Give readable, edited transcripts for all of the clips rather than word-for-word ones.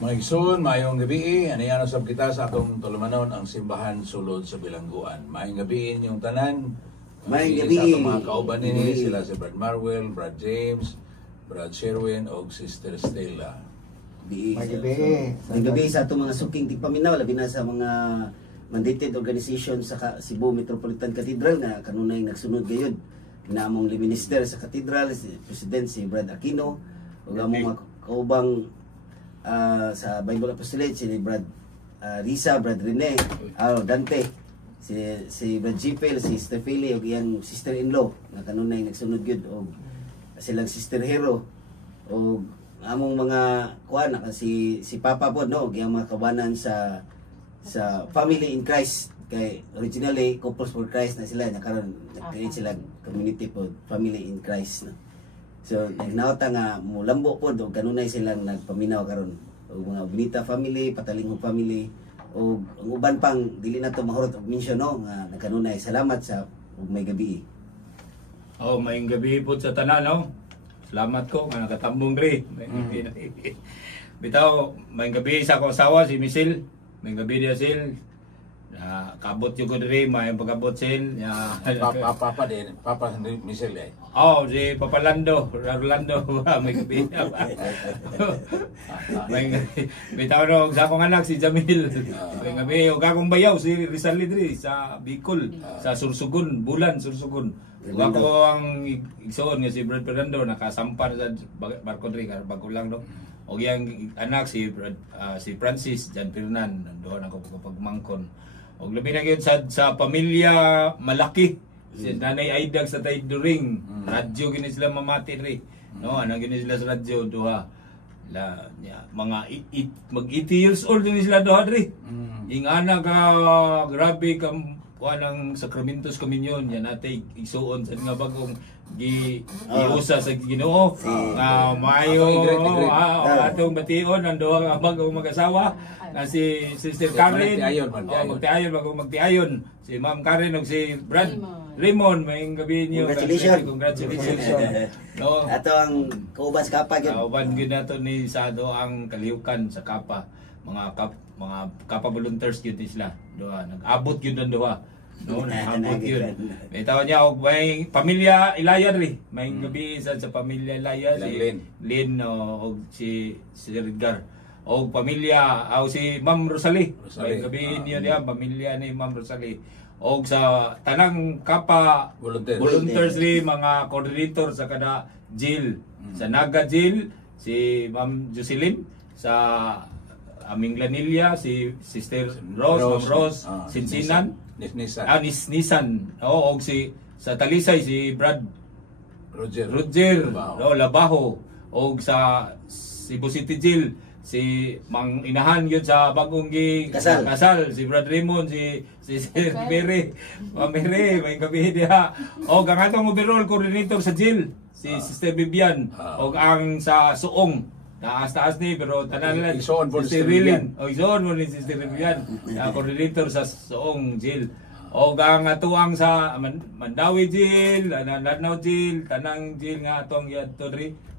Mga igsoon, mayong gabi, aniyan usab kita sa atong tulumanon ang simbahan sulod sa Bilangguan. Mayong gabi inyong tanan. Mayong gabi. Sa atong mga kauban nini, sila si Brad Marwell, Brad James, Brad Sherwin, o Sister Stella. Mayong gabi. Mayong gabi sa atong mga suking tigpaminaw, labi na sa mga mandated organization sa Cebu Metropolitan Cathedral na kanunay nagsunod gayud. Inaamong minister sa Cathedral, si President si Brad Aquino, o among mga kaubang sa Bible Apostolate si Brad Risa, Brad Rene, Dante, si Brad Jipel, si Stefili ug iyang sister-in-law nga kanunay nagsunod gyud og silang sister Hero og among mga kuan si Papa pod no ug iyang mga kabanan sa Family in Christ kay originally Couples for Christ na sila nya karon nag-create sila community pod Family in Christ no. So, nagnawta nga mulambo po o kanunay silang nagpaminaw karon o mga Bonita family, Patalingog family o ang uban pang dili na to mahurot og mention no nga nagkanunay. Salamat sa may gabi. Oh, may gabi po sa tanan no. Salamat ko nga nakatambong diri. Bitaw, may gabi sa akong asawa si Misil. May gabi dia sil. Kabot yung ko diri, may pagkabot sil. Papa din, Papa Michelle eh. Oh, si Papa Rolando, may gabi. May gabi. Bitaw no, sa akong anak si Jamil. May gabi, o akong bayaw si Rizal Lidri sa Bicol, sa Sursugun, Bulan, Sursugun. Ako ang igsoon nga si Brad Fernando, nakasampan sa barko diri, bago lang no. O yang anak si Francis, Jan Fernan, doon ako pagmangkon. O labi na yun sa pamilya malaki. Si Nanay Aidag sa Tayduring. Radyo gini sila mamati rin. No, anang gini sila sa radyo duha. Mga mag-80 years old gini sila duha rin. Yung anak grabe kam kuanang Sacramentos Communion yan natin isuon sa nga bagong giusa sa Ginoo nga maayo atong bation ang duha nga bagong mag-asawa na si Sister Karen magtiayon si Ma'am Karen ug si Brad Raymond may gabi niyo congratulations no ato ang kauban sa Kapa gyud kauban gyud nato ni Sado ang kalihukan sa Kapa mga Kapa volunteers gyud sila duha nag-abot gyud ang duha no nag-abot gyud may tawo niya og may pamilya Ilaya ri may gabi sa pamilya Ilaya si Lynn og si Edgar o pamilya si Ma'am Rosalie. May gabi niyo diya pamilya ni Ma'am Rosalie. O sa tanang Kapa volunteers ri mga coordinator sa kada jail. Sa Naga jail si Ma'am Jocelyn, sa aming Lanilla si Sister Rose, Ma'am Rose, Sinsinan, Nissan. O si sa Talisay si Brad Roger Labaho o sa Cebu City Jail si Mang Inahan yun sa bagong kasal si Brad Raymond si Sir Mary may gabi diha o ang atong overall coordinator sa jail si Sister Bibian o ang sa Suong taas ni pero tanan lang si Rilin o ison mo ni Sister Bibian coordinator sa Suong jail o ang atuang sa Mandawi jail Lanao jail tanang jail nga atong yadto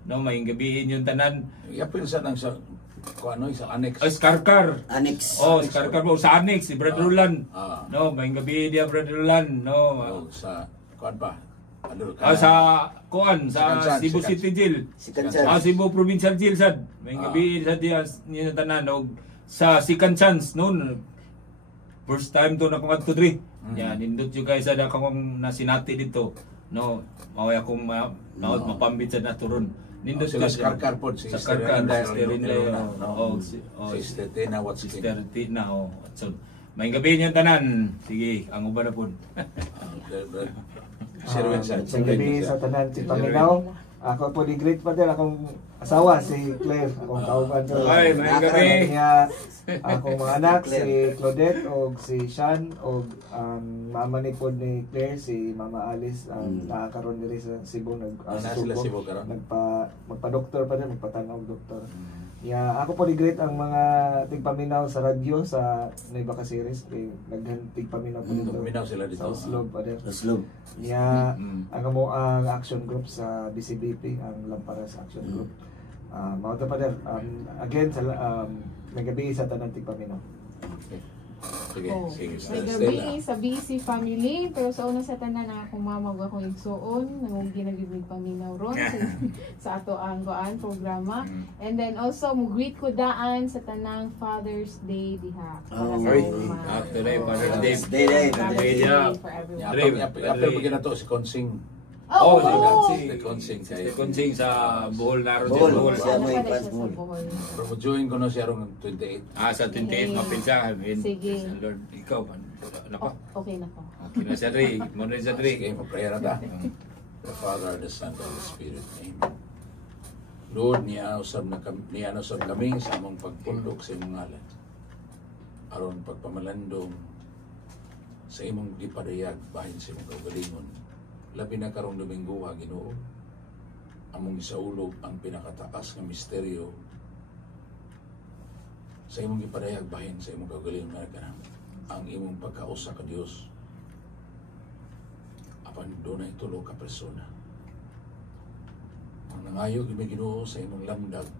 no may gabihin yung tanan yapin sa nang sa ano sa annex Skarkar annex Skarkar mo sa annex si Brad Roland no may gabi dia Brad Roland no sa kuan pa sa kuan sa Cebu City Jail Cebu Provincial Jail sad may gabi sa dia niya tanan og sa second chance noon first time to na kung adto diri yan nindot yung guys sa akong nasinati dito no maway akong mapambit sa naturon nindot sila Skarkar po si Sister Inday Sister Tina Sister Tina so may gabi niyo tanan sige ang uban na po sa gabi sa tanan si Paminaw ako po di great pa din akong asawa si Claire akong kauban ko ay may gabi akong mga anak si Claudette o si Sean o ang mama ni pod ni Claire si Mama Alice ang nakakaroon diri sa Cebu magpa-doktor pa din magpatanaw doktor ako po ni-greet ang mga tigpaminaw sa radyo sa Nueva Caceres naghan tigpaminaw po dito sa Oslob pa din ang action group sa BCBP ang Lamparas Action Group Mao ta Father. Again sa may gabi sa tanan tigpaminaw. Sige, Oh, sige. may Stella. gabi sa busy family, pero sa una sa tanan na akong mama ug akong igsuon, nangugi na gyud mig paminaw ron sa ato ang goan programa. And then also mo greet ko daan sa tanang Father's Day diha para sa Oh, uma. today, Father's Day. Father's Day. Father's Yeah. Day for everyone. Apel pa gina to si Konsing. Oh, Oh, Si Konsing kay. Si Konsing sa Bohol Naro Bohol. Bohol. Siya Ano may pala siya sa passport. Bohol? Pero mo join ko no siya rong 28. Sa 28 mapinsa. Sige. Lord, ikaw pa. Nako. Okay na ko. Okay na siya, Dre. Mo na siya, Dre. Sige, ma-prayer ta. The Father, the Son, and the Spirit. Amen. Lord, niya usab kami sa among pagpundok sa imong ngalan. Aron pagpamalandong sa imong gipadayag bahin sa imong kaugalingon. Labi na karong Domingo ha Ginoo. Among isaulog ang pinakataas nga misteryo sa imong gipadayag bahin sa imong kaugalingon nga kanang ang imong pagkausa ka Dios. Apan dunay tulo ka persona. Ang nangayo gyud Ginoo sa imong lamdag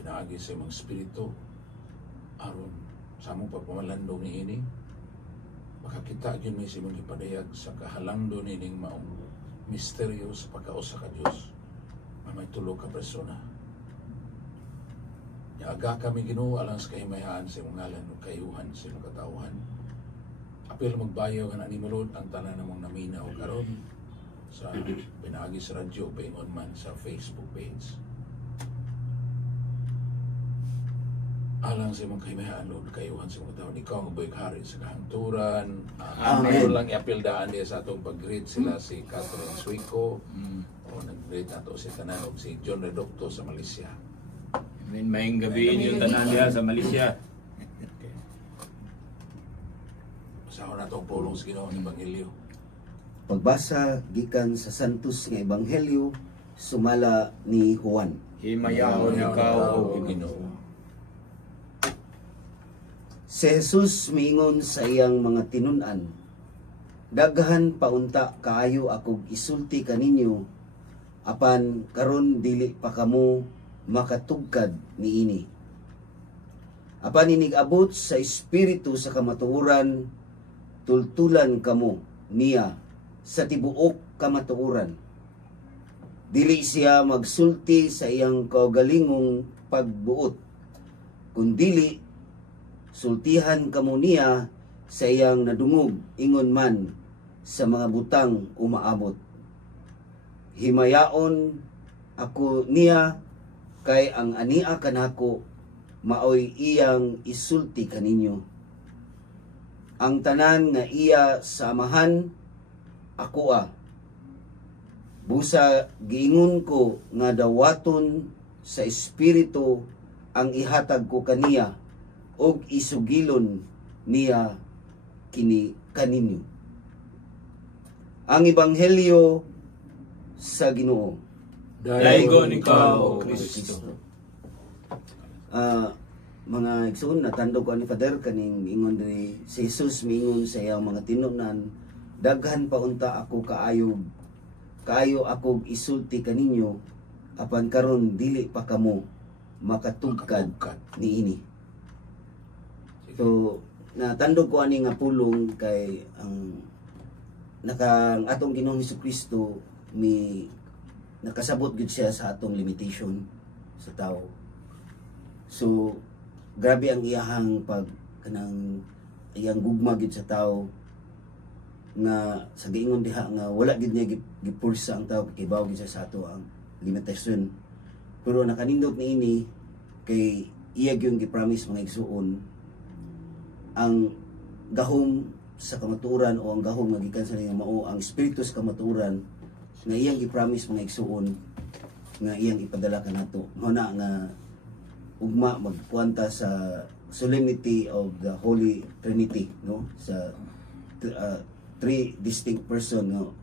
pinaagi sa imong espiritu aron sa among pagpamalandong niini makakita gyud mi sa imong gipadayag sa kahalangdon nining maong misteryo sa pagkausa ka Dios nga may tulo ka persona. Yaga kami Ginoo alang sa kahimayan sa imong ngalan ug kayuhan sa imong katawhan. Apil magbayo nga animalod ang tanan namong naminaw karon sa pinaagi sa radyo paingon man sa Facebook page. Alang sa imong kahimayan Lord kayuhan sa imong katawhan ikaw ang hari sa kahangturan. Amen. Ano lang iapil daan diya sa atong pag-greet sila si Catherine Suico o nag-greet nato si tanan og si John Reducto sa Malaysia. Maayong gabi niyo tanan diha sa Malaysia. Sa na itong pulong sa Ginoo ng Ebanghelyo. Pagbasa gikan sa Santos nga Ebanghelyo sumala ni Juan. Himayahon ikaw o Ginoo. Si Jesus miingon sa iyang mga tinun-an, daghan paunta kaayo akog isulti kaninyo, apan karon dili pa kamo makatugkad niini. Apan inig-abot sa espiritu sa kamatuoran, tultulan kamo niya sa tibuok kamatuoran. Dili siya magsulti sa iyang kaugalingong pagbuot, kundili sultihan kamo niya sa iyang nadungog ingon man sa mga butang umaabot. Himayaon ako niya kay ang ania kanako maoy iyang isulti kaninyo. Ang tanan nga iya sa amahan ako busa giingon ko nga dawaton sa espiritu ang ihatag ko kaniya og isugilon niya kaninyo. Ang ebanghelyo sa Ginoo. Daigon ikaw o Kristo. Mga igsoon natandog ko ni Father kaning ingon diri si Jesus miingon sa iyang mga tinunan, daghan pa unta ako kaayo ako isulti kaninyo, apan karon dili pa kamo makatugkad niini. So natandog ko ani nga pulong kay ang atong Ginoong Hesukristo mi nakasabot gud siya sa atong limitation sa tao. So grabe ang iyahang iyang gugma gid sa tao nga sa giingon diha nga wala gid niya gipursa ang tao kay bawo gid siya sa ato ang limitasyon. Pero nakanindot niini kay iya gyud gipromise mga igsuon ang gahom sa kamatuoran o ang gahom nga gikan sa niyang mao ang espiritu sa kamatuoran nga iyang gipromise mga igsuon nga iyang ipadala kanato. Mao na nga ugma magkuanta sa solemnity of the Holy Trinity, no, sa three distinct person, no.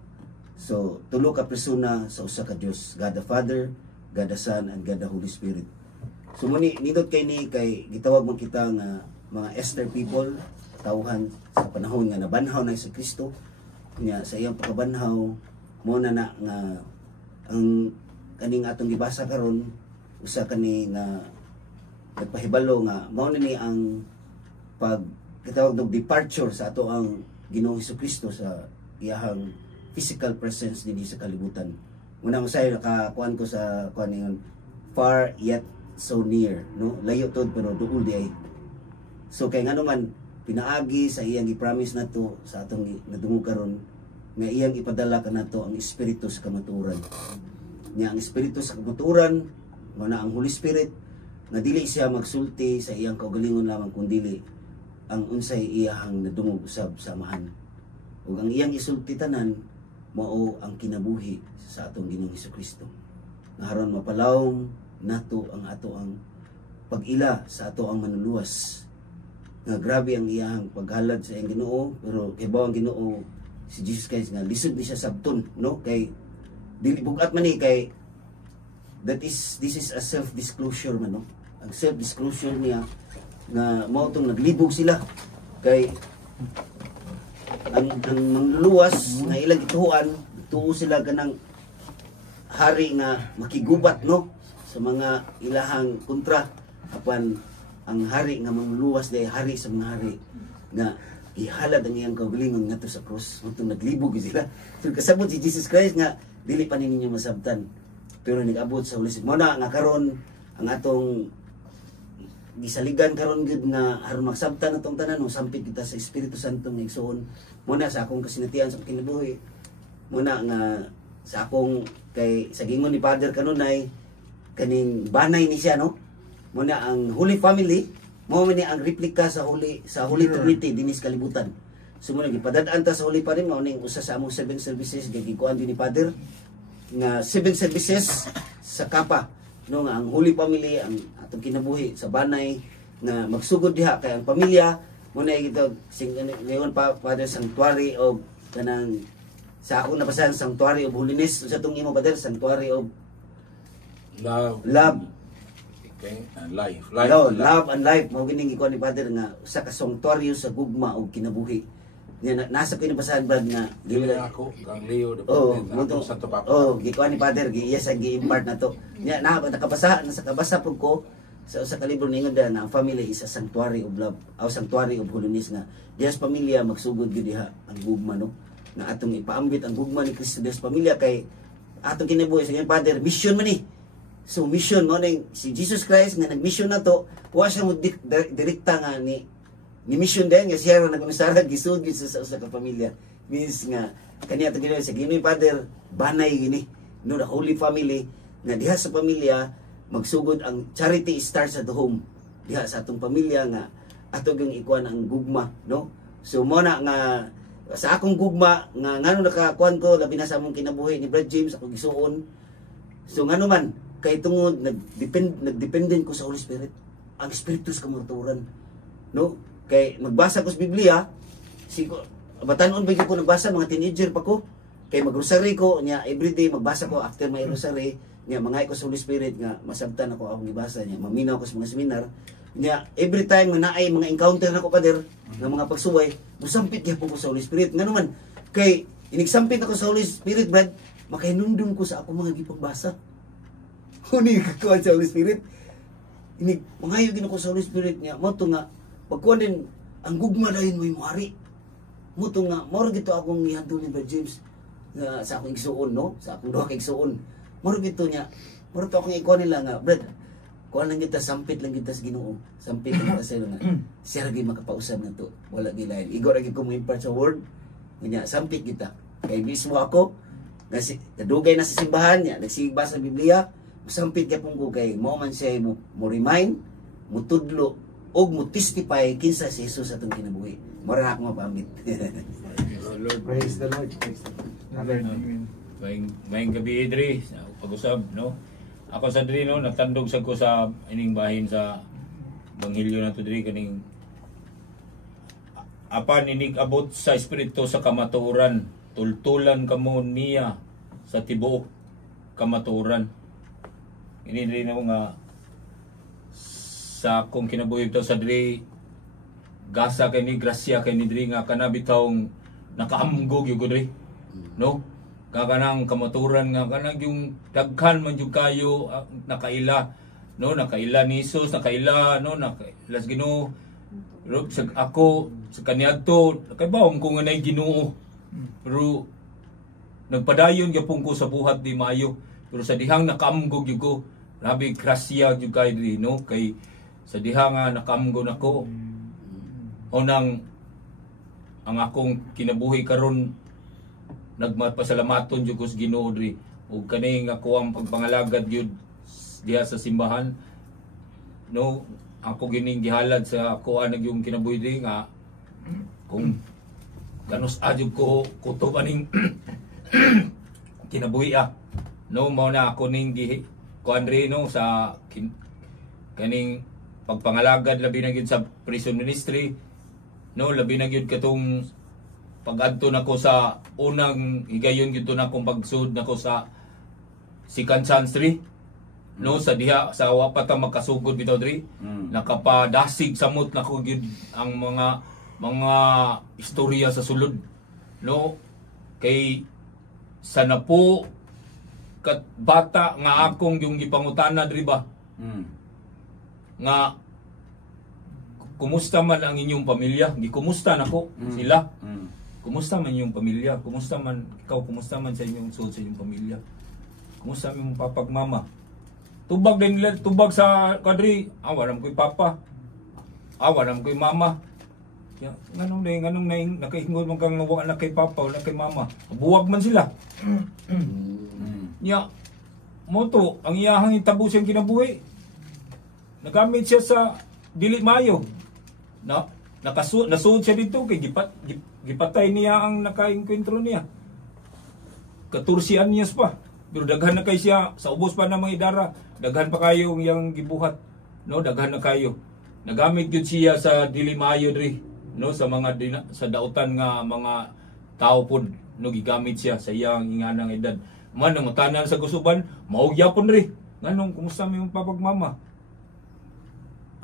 So tulo ka persona sa usa ka Dios, God the Father, God the Son, and God the Holy Spirit. So muni nindot kay ni kay gitawag man kita nga mga Esther people, tawhan sa panahon nga nabanhaw na si Kristo nya sa iyang pagkabanhaw mo na nga ang kaning atong gibasa karon usa kani nga nagpahibalo nga mao ni ang pag kitawag og departure sa ato ang Ginoong Hesukristo sa iyahang physical presence dinhi sa kalibutan. Unang usay nakakuan ko sa kuan ningon far yet so near, no? Layo tod pero duol di ay. So kay ngano man pinaagi sa iyang gi-promise nato sa atong nadungog karon nga iyang ipadala kanato ang espiritu sa kamatuoran. Nya ang espiritu sa kamatuoran mao na ang Holy Spirit na dili siya magsulti sa iyang kaugalingon lamang kundi ang unsay iyang nadungog usab samahan. Ug ang iyang isulti tanan mao ang kinabuhi sa atong Ginoong Hesukristo. Nga aron mapalawom nato ang ato ang pag-ila sa ato ang manuluwas. Nga grabe ang iyang paghalad sa iyang Ginoo, pero kay bawo ang Ginoo si Jesus Christ nga lisod ni siya sabton, no? Kay dili bugat man ni kay this is a self-disclosure man, no? Ang self-disclosure niya nga mao tong naglibog sila kay ang mangluluwas nga ilang gituhuan tuo sila kanang hari nga makigubat, no, sa mga ilahang kontra apan ang hari nga mangluluwas day hari sa mga hari nga ihalad ang iyang kaugalingon ngadto sa cross. Mao naglibog sila. So kasabot si Jesus Christ nga dili pa ninyo masabtan pero nag-abot sa Holy Spirit. Mao na nga karon ang atong gisaligan karon gid nga aron magsabtan natong tanan no sampit kita sa Espiritu Santo nga igsoon. Muna sa akong kasinatian sa kinabuhi. Muna nga sa akong kay sa gingon ni Father kanunay kaning banay ni siya, no. Muna ang Holy Family mao man ni ang replika sa Holy Trinity dinis kalibutan. So muna gipadad-an ta sa Holy Family mao ning usa sa among 7 services gigikuan din ni Father nga 7 services sa kapa, no, nga ang Holy Family ang atong kinabuhi sa banay nga magsugod diha kay ang pamilya muna ito ngayon pa Father Sanctuary of kanang sa akong nabasahan Sanctuary of Holiness sa tong imo Father Sanctuary of love. Okay, and life. Love and life mao gining ikuan ni Father nga usa ka sanctuaryo sa gugma og kinabuhi. Nya nasa kinabasahan brad nga dili ako kang Leo de Santo Papa. Gikuan ni Father iya sa gi-impart na to. Nya nakabasa nasa kabasa pud ko sa usa ka libro ningon na ang family is a sanctuary of love, o sanctuary of holiness nga diyas pamilya magsugod gyud diha ang gugma, no, nga atong ipaambit ang gugma ni Kristo diyas pamilya kay atong kinabuhi sa Father mission man ni. So mission mo ning si Jesus Christ nga nag-mission na to, wa siya mo direkta nga ni mission din nga siya ron nagmisara gisud sa usa ka pamilya. Means nga kaniya to ginawa sa Ginoong Father banay gini, no, the Holy Family nga diha sa pamilya magsugod ang charity starts at home. Diha sa atong pamilya nga ato gyung ikuan ang gugma, no. So mo na nga sa akong gugma nga ngano nakakuan ko labi na sa among kinabuhi ni Brad James ako gisuon. So ngano man kay tungod nagdependen ko sa Holy Spirit. Ang Espiritu sa kamatuoran, no? Kay magbasa ko sa Biblia, batanon ba ko nagbasa mga teenager pa ko. Kay magrosary ko nya everyday magbasa ko after my rosary nya mangay ko sa Holy Spirit nga masabtan ako akong gibasa nya maminaw ko sa mga seminar nya every time nga naay mga encounter nako Father nga mga pagsuway musampit gyapon ko sa Holy Spirit ngano man kay inigsampit ako sa Holy Spirit brad makahinumdum ko sa akong mga gipagbasa. Huni ko sa Holy Spirit. Inig mangayo gid ako sa Holy Spirit niya. Mo to nga pagkuan din ang gugma dayon mo'y muari. Mo to nga mao gito akong gihantud ni Brad James nga sa akong igsuon, no? Sa akong duha ka igsuon. Mao gito niya. Mao to akong ikuan nila nga, Brad. Kuan lang kita sampit lang kita sa Ginoo. Sampit lang sa nga. Siya ra gyud makapausab nato. Wala gyud lain. Igo ra gyud ko mo impart sa word. Nya sampit kita. Kay mismo ako nadugay na sa simbahan niya, nagsibasa sa Biblia. Sampit ka pong ko kay mo man siya mo remind, mo tudlo og mo testify kinsa si Jesus atong kinabuhi. Mora na ako mapamit. Lord, Praise the Lord. Praise the Lord. Amen. Mayang gabi Idri, pag-usab, no. Ako sa diri no natandog sa ko sa ining bahin sa Banghilyo nato diri kaning apan inig abot sa espiritu sa kamatuoran, tultulan kamo niya sa tibuok kamatuoran. Ini rin ako nga sa akong kinabuhi ito sa diri gasa kay ni grasya kay ni diri nga kanabitawng nakaamgog yung diri, no, kakanang kamaturan nga kanang yung daghan man yung kayo nakaila no, nakaila ni Jesus, nakaila, no, nakaila sa Ginoo. Pero ako sa kaniadto, nakaibaw ko nga nay Ginoo. Pero nagpadayon gyapon ko sa buhat di maayo. Pero sa dihang nakaamgog gyud ko, grabe grasya gyud kay di, no, kay sa dihang nga nakaamgog nako. Unang ang akong kinabuhi karon nagpasalamaton jud ko sa Ginoo diri. Ug kani nga ako ang pagpangalagad gyud diha sa simbahan, no, ako gining gihalad sa ako anag yung kinabuhi diri nga kung kanus adyo ko kutob aning kinabuhi no, mao na ako ning kuan ri, no, sa kaning pagpangalagad labi na gyud sa prison ministry, no, labi na gyud katong pag-adto nako sa unang higayon gyud nako pagsud nako sa Second Chancery, no, sa diha sa wa pa ta magkasugod bitaw diri. Nakapadasig samot nako gyud ang mga istorya sa sulod, no, kay sana po kat bata nga akong yung gipangutana diri ba nga kumusta man ang inyong pamilya, gikumusta nako sila. Kumusta man yung pamilya, kumusta man ikaw, kumusta man sa inyong sa inyong pamilya, kumusta man yung papag mama. Tubag din nila, tubag sa kadri, awaram ko'y papa, awaram ko'y mama. Ganong na yung nakahingon man kang wala na kay papa, wala kay mama. Buwag man sila. Nya, moto, ang iyahang itabo siyang kinabuhi. Nagamit siya sa dili mayo. Nasuod siya dito kay gipatay niya ang nakainkwentro niya. 14 anyos pa. Pero daghan na kay siya sa ubos pa na mga idara. Daghan pa kayo yang gibuhat. No, daghan na kayo. Nagamit gyud siya sa dili maayo diri, no, sa mga sa dautan nga mga tao pod, no, gigamit siya sa iyang inganang edad. Man ang tanan sa gusuban, maugyapon ri. Nganong kumusta mo yung papag mama?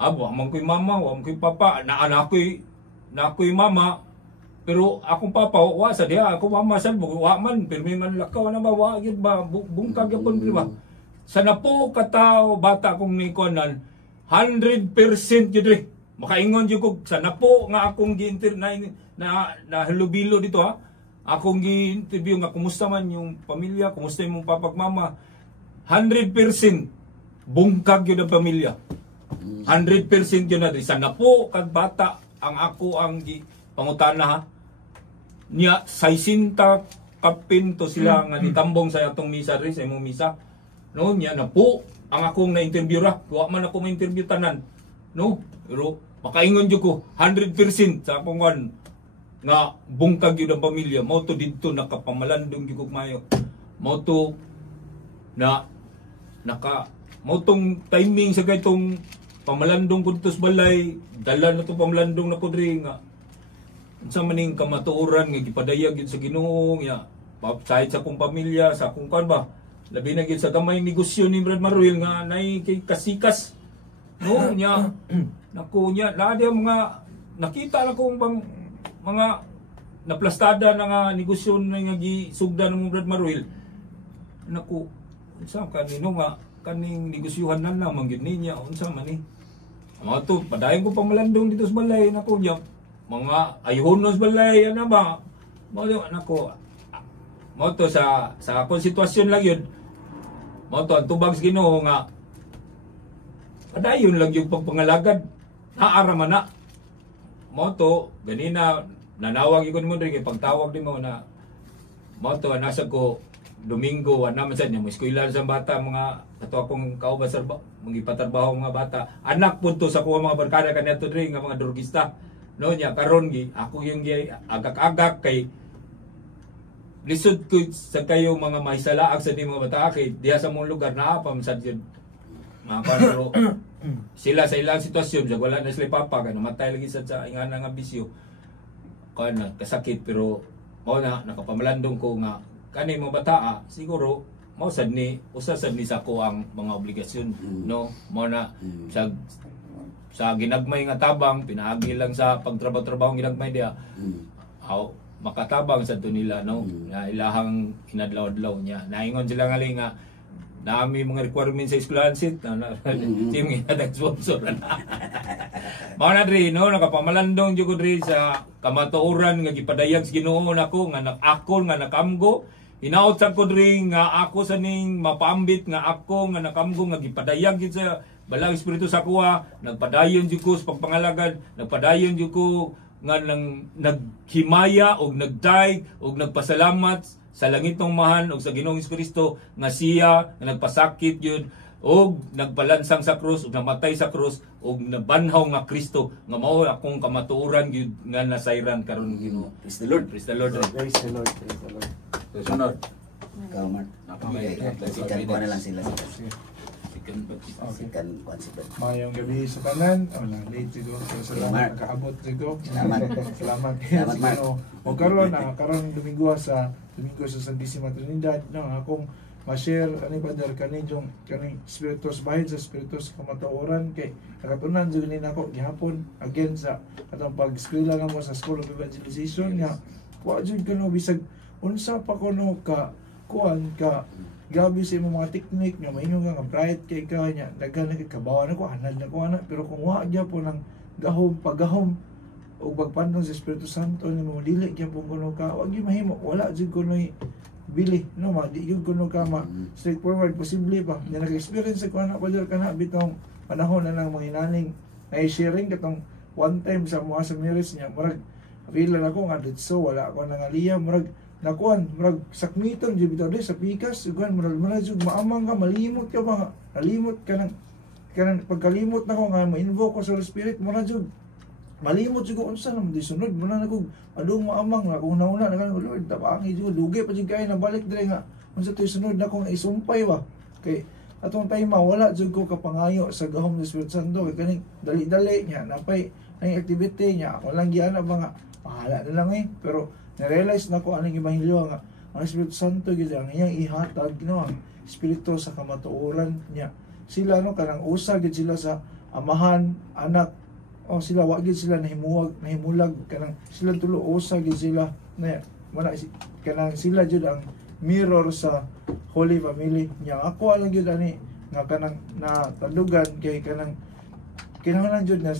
Abo, amang ko'y mama, amang ko'y papa, nako'y mama, pero akong papa, wa sa diha, ako mama sa wa man, pero may man lakaw na ba, wa yun ba, bungkag yapon ba? Sana po katao, bata kong nikonan, 100% yun rin. Makaingon yun ko, sana po nga akong na halubilo dito ha, akong gi-interview nga, kumusta man yung pamilya, kumusta yung papag mama, 100% bungkag yun ang pamilya. 100% yun na rin. Sana po kag bata ang ako ang pangutana ha. Niya 60 kapinto sila nga nitambong sa atong misa rin, sa imong misa. No, niya na po ang akong na-interview ra. Wa man ako ma-interview tanan. No, pero makaingon jud ko 100% sa akong wan nga bungkag yun ang pamilya. Mao to didto nakapamalandong gyud kog mayo. Mao to na tong timing sa gaytong pamalandong ko dito sa balay, dala na to pamalandong na ko diri nga unsa maning kamatuoran nga gipadayag gyud sa Ginoo ya kahit sa akong pamilya, sa akong kan ba, labi na gyud sa gamay negosyo ni Brad Maruel nga nay kay kasikas, no, nya nako nya laadi mga nakita na kong mga naplastada na nga negosyo na nga gisugdan ng Brad Maruel. Nako unsa kanino nga kaning negosyuhan na naman gyud niya, unsa man ni mga to padayon ko pamalandong dito sa balay nako nya mga ayhonon sa balay ana ba mo nako mo to sa akong sitwasyon lang yun, mo to ang tubag sa Ginoo nga padayon lang yung pagpangalagad naara man na mo to ganina nanawag ko nimo diri kay pagtawag nimo na mo to nasa ko Domingo wa naman sa niya mo eskwela sa bata mga ato akong kauban sa magipatrabaho mga bata anak pud to sa kuha mga barkada kaniadto diri nga mga drogista, no, nya karon gi ako yung agak-agak kay lisod ko sa kayo mga mahisalaag sa di mga bata kay diha sa mong lugar naa pa masad yun mga kanro sila sa ilang sitwasyon sa wala na sila papa kay namatay lagi sa ingana nga bisyo kana kasakit, pero mao na nakapamalandong ko nga kani mga bata siguro mao sad ni usa sad ni sa ko ang mga obligasyon, no, mao na sa ginagmay nga tabang pinaagi lang sa pagtrabaho ginagmay dia makatabang sa to nila, no, na ilahang inadlaw-adlaw niya naingon sila nga Nami mga requirements sa eskwelahan sit na team nga nag-sponsor na. Mao na diri no nakapamalandong jud ko diri sa kamatuoran nga gipadayag sa Ginoo nako nga nakakol nga nakamgo. Hinaot sa ko diri nga ako sa ning mapambit nga ako nga nakamgo nga gipadayag gid sa balang espiritu sa kuha, nagpadayon jud ko sa pagpangalagad, nagpadayon jud ko nga naghimaya og nagdaig og nagpasalamat sa langitong mahan og sa Ginoong Kristo nga siya nga nagpasakit yun og nagpalansang sa krus og namatay sa krus og nabanhaw nga Kristo nga mao akong kamatuoran gyud nga nasayran karon Ginoo. Praise the Lord. Praise the Lord. Praise the Lord. Praise the Lord. Sunod. Ikaw, Mark. Sikan ko na lang sila. Sikan ko sila. Mayong gabi sa tanan. Wala, late siguro. Pero salamat. Nakaabot siguro. Salamat. Salamat. Salamat, Mark. O karon Domingo sa Santissima Trinidad. No, akong ma-share ani brother kaning spiritus bahin sa spiritus kamatuoran kay nakatunan jud ni nako gihapon again sa atong pag-eskwela nga mo sa School of Evangelization nga wa jud kano bisag unsa pa kuno ka kuan ka gabi sa imong mga technique nga maingon nga bright kay ka nya daghan na kay kabawa na ko anad na ko ana pero kung wa gyapon ang paggahom o pagpandong sa Espiritu Santo ni mo dili gyapon kuno ka wa gyud mahimo wala jud kuno bili no ma di gyud kuno ka ma straightforward posible pa nga nag-experience ko ana brother kana bitong panahon na nang mga inaning ay sharing katong one time sa mga seminaries niya murag feel na ako nga ditso wala ako nang aliyah murag nakuan murag sakmiton jud bitaw sa pikas ugan murag jud maamang ka malimot ka ba nalimot ka nang pagkalimot nako nga ma-invoke ko sa Holy Spirit murag jud malimot jud ko unsa naman di sunod mo na nako adung maamang na kung nauna na kan Lord tabangi jud dugay pa jud kay na balik dire nga unsa toy sunod na kong isumpay ba kay atong time wala jud ko kapangayo sa gahom ng Espiritu Santo kay kaning dali-dali nya napay ang activity nya walang giana ba nga pahala na lang pero na-realize na ko anong ebanghelyo nga ang Espiritu Santo gid ang iyang ihatag no ang espiritu sa kamatuoran niya sila no kanang usa gid sila sa amahan anak o sila wa gid sila nahimulag kanang sila tulo usa gid sila na wala kanang sila jud ang mirror sa Holy Family niya ako lang jud ani nga kanang natadugan kay kanang kinahanglan jud na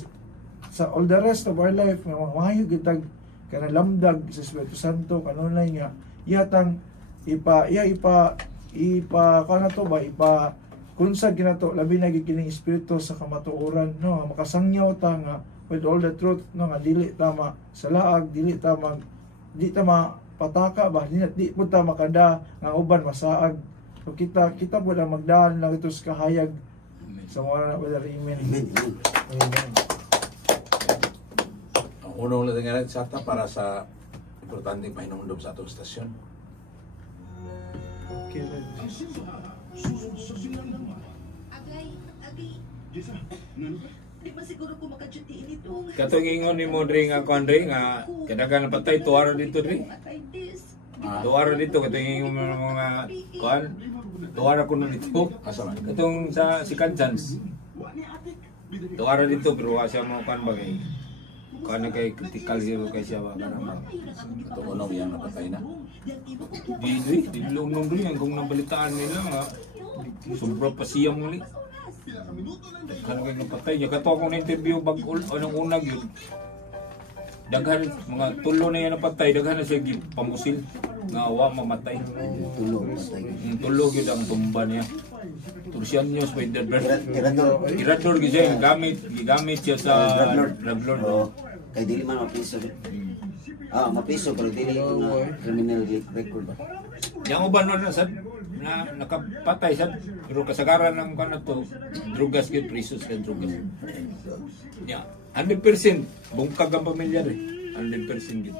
sa all the rest of our life nga maayo gitag kanang lamdag sa Espiritu Santo kanunay nga iyatang ipa kana to ba ipa kunsad kinato labi na gid kining espiritu sa kamatuoran no makasangyaw ta nga with all the truth no nga dili tama sa laag dili tama pataka ba di pud ta makada nga uban masaag so kita pud ang magdaan lang ito sa kahayag sa mga brother amen. Ang unang latingan sa ata para sa importante pahinumdum sa atong stasyon. Di ba siguro ko makaduty nito? Katong ingon ni mo diri nga kon diri nga kadagan patay tuwara dito diri. Tuwara dito katong ingon mo mga kon tuwara ko na dito. Asa man? Katong sa si Kansans. Tuwara dito pero wa siya mo kon bagay. Kana kay critical zero kay siya ba kana. Itong unang yang napatay na. Di nung diri ang kung nabalitaan nila nga sobra pa siya muli. Kana kay napatay niya kato akong na-interview bag anong unag yun. Daghan mga tulo na yan napatay daghan na siya pamusil nga wa mamatay. Tulo gyud ang tumba niya. Tursian niyo sa Irador gyud siya gigamit siya sa drug lord. Kay dili man mapiso. Mapiso pero dili na criminal record ba. Yang uban na sad na nakapatay sad pero kasagaran ng kana to drugas gyud prisos kay drugas. Ya, 100% bungkag ang pamilya rin. 100% gyud.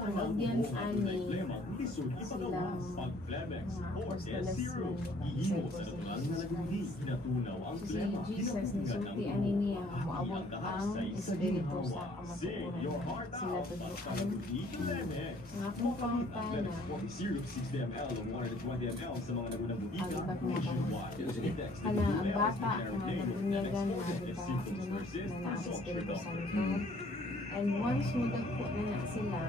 Audience ani silang constellation si Jesus ni sulti ani niya moabot ang espiritu sa kamatuoran sila tudukan ang akong pangutana agibat niya ana ang bata nga nabunyagan na diba na ang Espiritu Santo and once mo dagpo na sila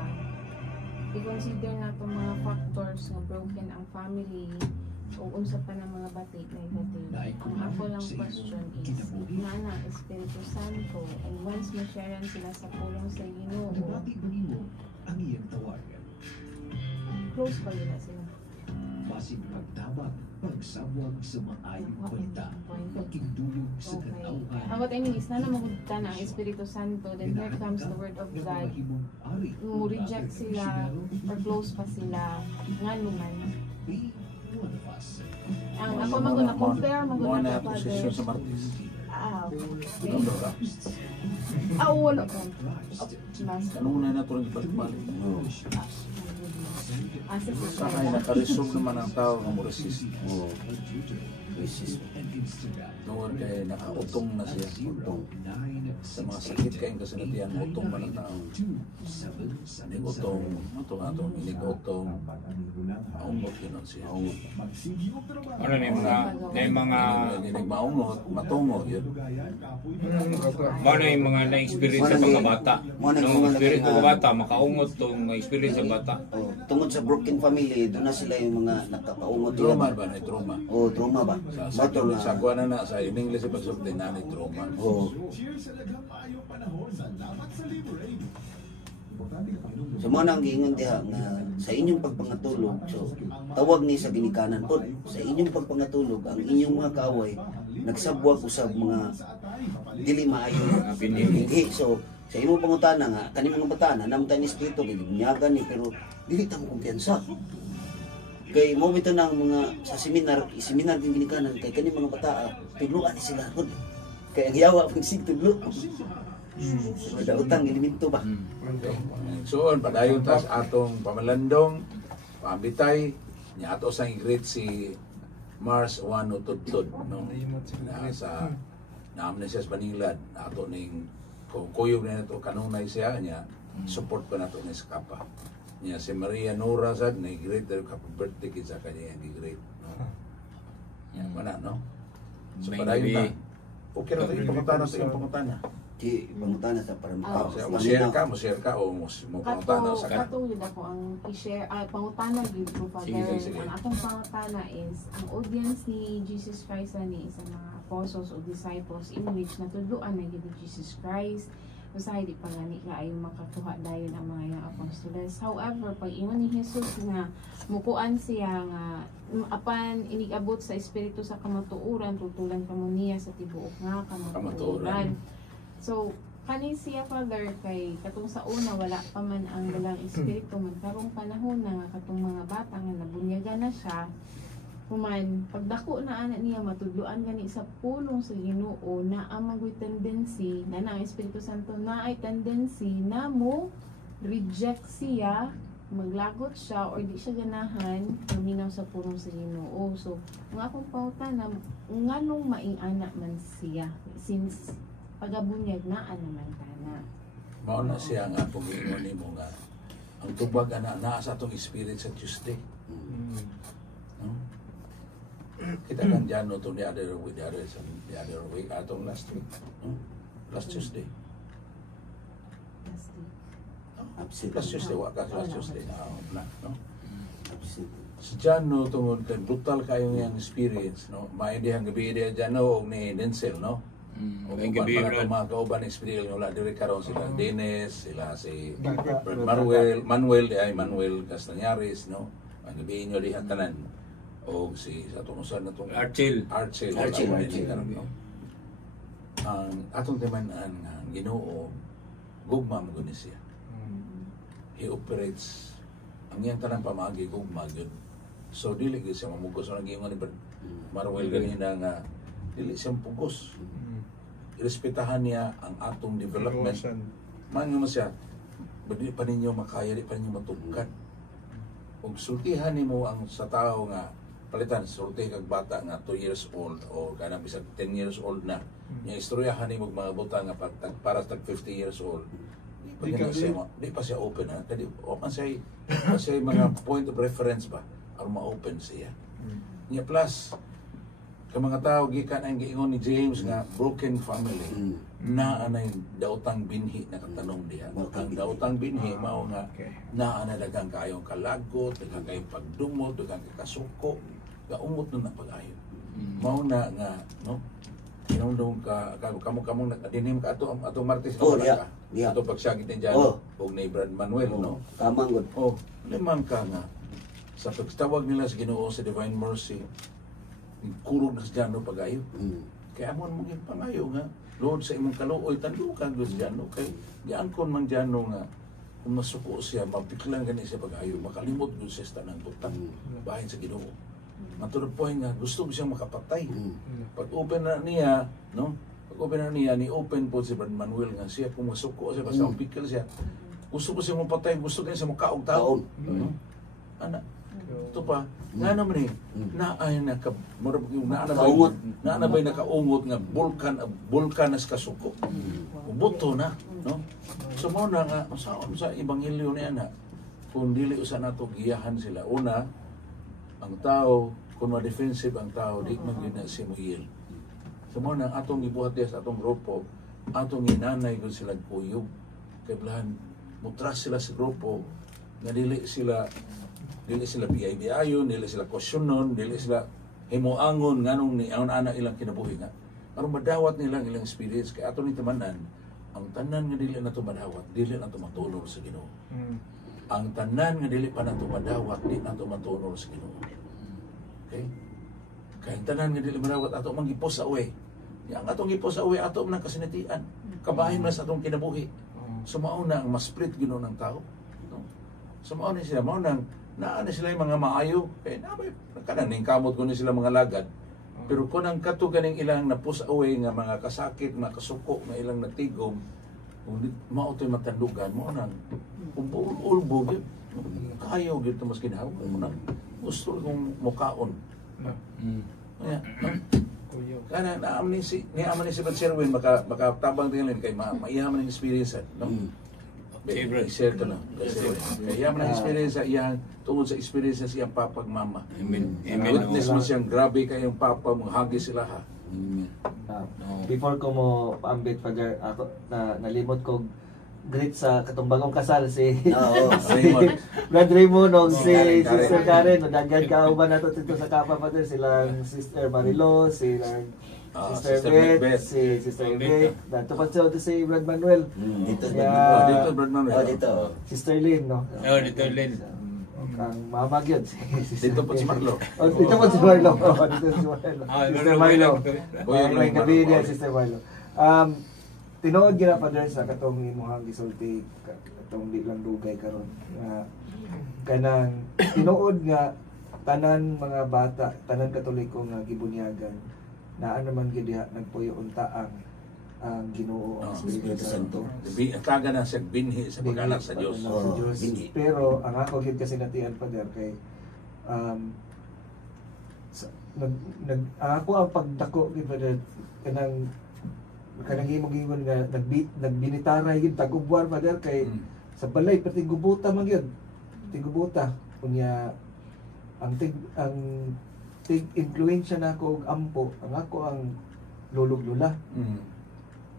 i-consider na itong mga factors nga broken ang family o unsa pa ng mga batik negative. Ang ako lang question is nga na Espiritu Santo and once ma-sharean sila sa pulong sa Ginoo, ang iyang tawagan. close pa yun na sila. Basig pagtabang, pagsabwag sa maayong balita, pagkindulog sa Okay. katawhan. What I mean is, na namagugta na ang Espiritu Santo, then here comes the Word of God. Mo reject sila or close pa sila nga naman. Be one of us. Ang ako maguna compare Mo maguna na ka posisyon sa Martis. okay. Ka? Wala ko. Mas Kanuna na ito rin ibalik-balik. asa sa Sakay nakaresolve naman ang tao ng mo resist. Oh, resist. Doon kay nakautong na siya. Utong. Sa mga sakit kayong kasinatihan, utong man ang tao. Inigutong, atong inigutong, maungot yun ang siya. Ano na yung mga Inig maungot, matungo yun. Ano yung mga na-experience sa pagkabata? No, experience sa pagkabata, makaungot tong experience sa bata. Oh, tungod sa broken family, doon na sila yung mga nakakaungot. Trauma ba na trauma? Oh, trauma ba? Sa Bato na. sa kuha na sa in English pa sulti na ni trauma. Oh. So mo nang giingon diha nga sa inyong pagpangatulog, so tawag ni sa ginikanan pod sa inyong pagpangatulog ang inyong mga kaaway nagsabwag usab mga dili maayo nga binhi. So sa imong pangutana nga kani mga bata na namtay ni espiritu gigunyagan ni pero dili ta mo kumpiyansa. Kay mo bitaw nang mga sa seminar king ginikanan kay kani mga bata tugluan ni sila pod. Kay ang yawa pag sig tuglo. Wala utang giliminto ba? So padayon tas atong pamalandong pambitay nya ato sang i-greet si Mars 1 utod no. Na sa naam na siya sa Banilad ato ning kung kuyog na nato kanunay siya nya support pa nato ni sa kapa. Nya si Maria Nora sad na i-greet pero happy birthday kid sa kanya ang i-greet no. Nya mana no. So padayon ta. Okay ra yung pangutana sa iyong pangutana. Di pangutana sa para Mo share ka o mo pangutana sa ka. Katong yun ako ang i-share, pangutana yun po, Father. Sige. Ang atong pangutana is, ang audience ni Jesus Christ ni sa mga apostles o disciples in which natudluan na yun ni Jesus Christ. Usahay di pa gani ka ay makakuha dayon ang mga yung apostoles. However, pag ingon ni Jesus nga mukuan siya nga apan inigabot sa espiritu sa kamatuuran, tutulan kamo niya sa tibuok nga kamatuuran. So, kani siya Father kay katong sa una wala pa man ang dalang espiritu man karong panahon na nga katong mga bata nga nabunyagan na siya human pagdako na ana niya matudluan gani sa pulong sa Ginoo na ang magoy tendency na ang Espiritu Santo na ay tendency na mo reject siya maglagot siya or di siya ganahan paminaw sa pulong sa Ginoo. So, ang akong pangutana nganong maing-ana man siya since pagabunyag na naman tana. Mao na siya nga pag-ingon nimo nga ang tubag ana naa sa atong spirit sa Tuesday. No? Kita kan jano to the other week atong last week. No? Last Tuesday. absent. Last Tuesday wa ka last Tuesday na no. Absent. Si Jano tungod kay brutal kayo yang experience no. Maindihang gabi dia Jano og ni Denzel no. O Ang gabi para ron. mga kauban experience wala diri karon sila Dennis, sila si Bata. Manuel Castañares no. Ang gabi nyo diha tanan o si sa tunusan na itong Archil. Archil no? Ang atong timanan nga Ginoo gugma mo guni siya. He operates ang iyang tanang pamagi gugma gyud. So dili gyud siya mamugos ang gingon ni Manuel ganina nga dili siya pugos. Irespetahan niya ang atong development. Man mo siya di pa ninyo makaya, di pa ninyo matugkan. Kung sultihan nimo ang sa tao nga palitan sulti kag bata nga 2 years old o kanang bisag 10 years old na nya istoryahan nimo mga buta nga para sa 50 years old di pa siya open ha kadi open siya mga point of reference ba aron ma-open siya nya plus ka mga tao gikan ang giingon ni James nga broken family naa na yung daotang binhi na katanong diha. Ang daotang binhi mao nga naa na daghang kayong kalagot, daghang kayong pagdumot, daghang kasuko, gaumot nun na pag-ayo. Mao na nga no kinundong ka kamo nagadinim ka ato Martes Oh, ka. yeah. Ato pagsagit ni Jan og ni Brad Manuel no. Tama gud. Oh, limang ka nga sa pagtawag nila sa Ginoo sa Divine Mercy kurog na sa Jano pag-ayo. Kaya amon mo yung pangayo nga Lord sa imong kaluoy tandukan Diyos Jano kay giangkon man Jano nga kung masuko siya mabiklang gani siya pag-ayo makalimot gud siya sa tanang butang bahin sa Ginoo. Matulog po nga gusto siyang makapatay. Pag open na niya no pag open na niya ni open po si Brad Manuel nga siya kung masuko siya basta pikil siya gusto po siya mapatay gusto din siya makaog tao. Ana ito pa, nga naman naay naanabay nakaungot nga bulkan as kasuko. Buto na, no? So mo na nga, sa ebanghelyo niya na, kung dili usa nato giyahan sila. Una, ang tao, kung ma-defensive ang tao, di magyud na si Muhil. So mo na, atong ibuhat sa atong grupo, atong inanay kung sila kuyog. Kaya blahan, mutras sila sa grupo, nga dili sila biyayon, dili sila kwesyonon, dili sila himuangon nganong ni ana ilang kinabuhi nga. Aron madawat nilang ilang experience kay ato ni tamanan, ang tanan nga dili nato madawat, dili nato matulog sa Ginoo. Ang tanan nga dili pa nato madawat, dili nato matulog sa Ginoo. Okay? Kay ang tanan nga dili madawat ato man gipos sa uwi. Yang atong gipos sa uwi ato man kasinatian. Kabahin man sa atong kinabuhi. Sumao na ang ma-split Ginoo ng tao. No? Sumao ni sila mao nang naa na sila yung mga maayo kaya kanang kamot ko ni sila mga lagad pero kung ang kato ganing ilang na-push away nga mga kasakit mga kasuko nga ilang natigom kung mao to'y matandugan mo nang ulbo gyud kayo gyud mas ginawa mo nang gusto kong mukaon kana naaman ni si Brad Sherwin makatabang din kay maiyaman ng experience no. Share ko lang. Kaya man ang experience sa iyang, tungod sa experience sa iyang papa mama. Amen. Witness mo siyang grabe kayong papa mong hagi sila ha. Before ko mo paambit Father, ako nalimot ko greet sa katumbagong kasal si Brad Raymond o si Sister Karen. Nagagad ka ba nato dito sa Kapa Father, silang Sister Marilo, silang Sister Beth, si Sister Beth, dato pa si Brad Manuel. Dito Brad Manuel. Dito. Sister Lynn, no? Dito Lynn. Kang mama gyud. Dito po si Marlo. Dito po si Marlo. Dito si Marlo. Sister Marlo. May gabi niya, Sister Marlo. Tinuod gina Father sa katong imuhang gisulti katong di lang dugay karon nga kanang tinuod nga tanan mga bata, tanan Katoliko nga gibunyagan naa naman gid diha nagpuyo unta ang Ginoo ang Espiritu Santo. Kaga na siya binhi sa pag-anak sa Dios. Pero ang ako gid kasi natian Father kay ako ang pagdako gid Father kanang himong-ingon nga nagbinitaray gid tag-ubwar Father kay sa balay pati gubuta man gyud. Tigubuta unya ang influensya na ako og ampo ang ako ang lulog-lula.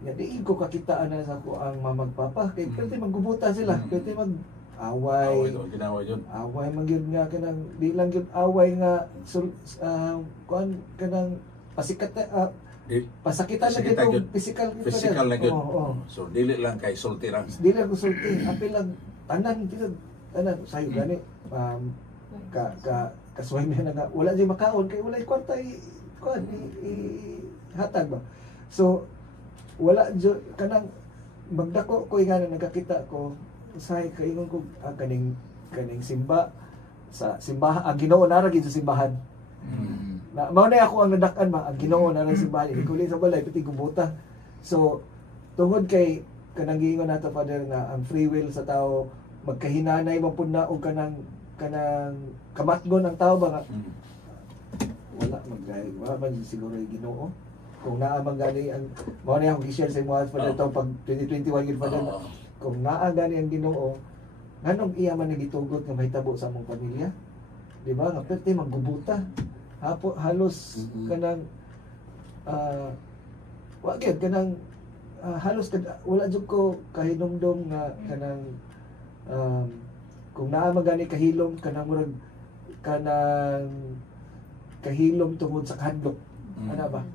Ya di ko kakitaan na sa ako ang mamagpapa kay pwede maggubuta sila, pwede mag-away. Away man gyud nga kanang di lang gyud away nga kuan kanang pasikat pasakitan na gyud physical na gyud. So dili lang kay sulti lang. Dili lang sulti, apil lang tanan sayo gani kasway na nga wala di makaon kay wala kwarta kuan hatag ba. So wala kanang magdako ko ingana nagakita ko say kaingon ko kaning simba sa simbahan ang Ginoo nara gid sa simbahan. Na mao na ako ang nadak-an ang Ginoo nara sa simbahan ikuli sa balay pati gubuta. So tungod kay kanang giingon nato Father nga ang free will sa tao magkahinanay man pud na og kanang kamatgon ang tao ba nga wala man siguro yung Ginoo kung naa man gani ang mao na akong gi-share sa imo Father pag 2021 gid Father kung naa gani ang Ginoo nganong iya man nagitugot nga mahitabo sa among pamilya di ba nga perti maggubuta halos kanang wa gyud kanang halos wala jud ko kahinumdom nga kanang kung naa magani kahilom kanang murag kanang kahilom tungod sa kahadlok. Ana ba?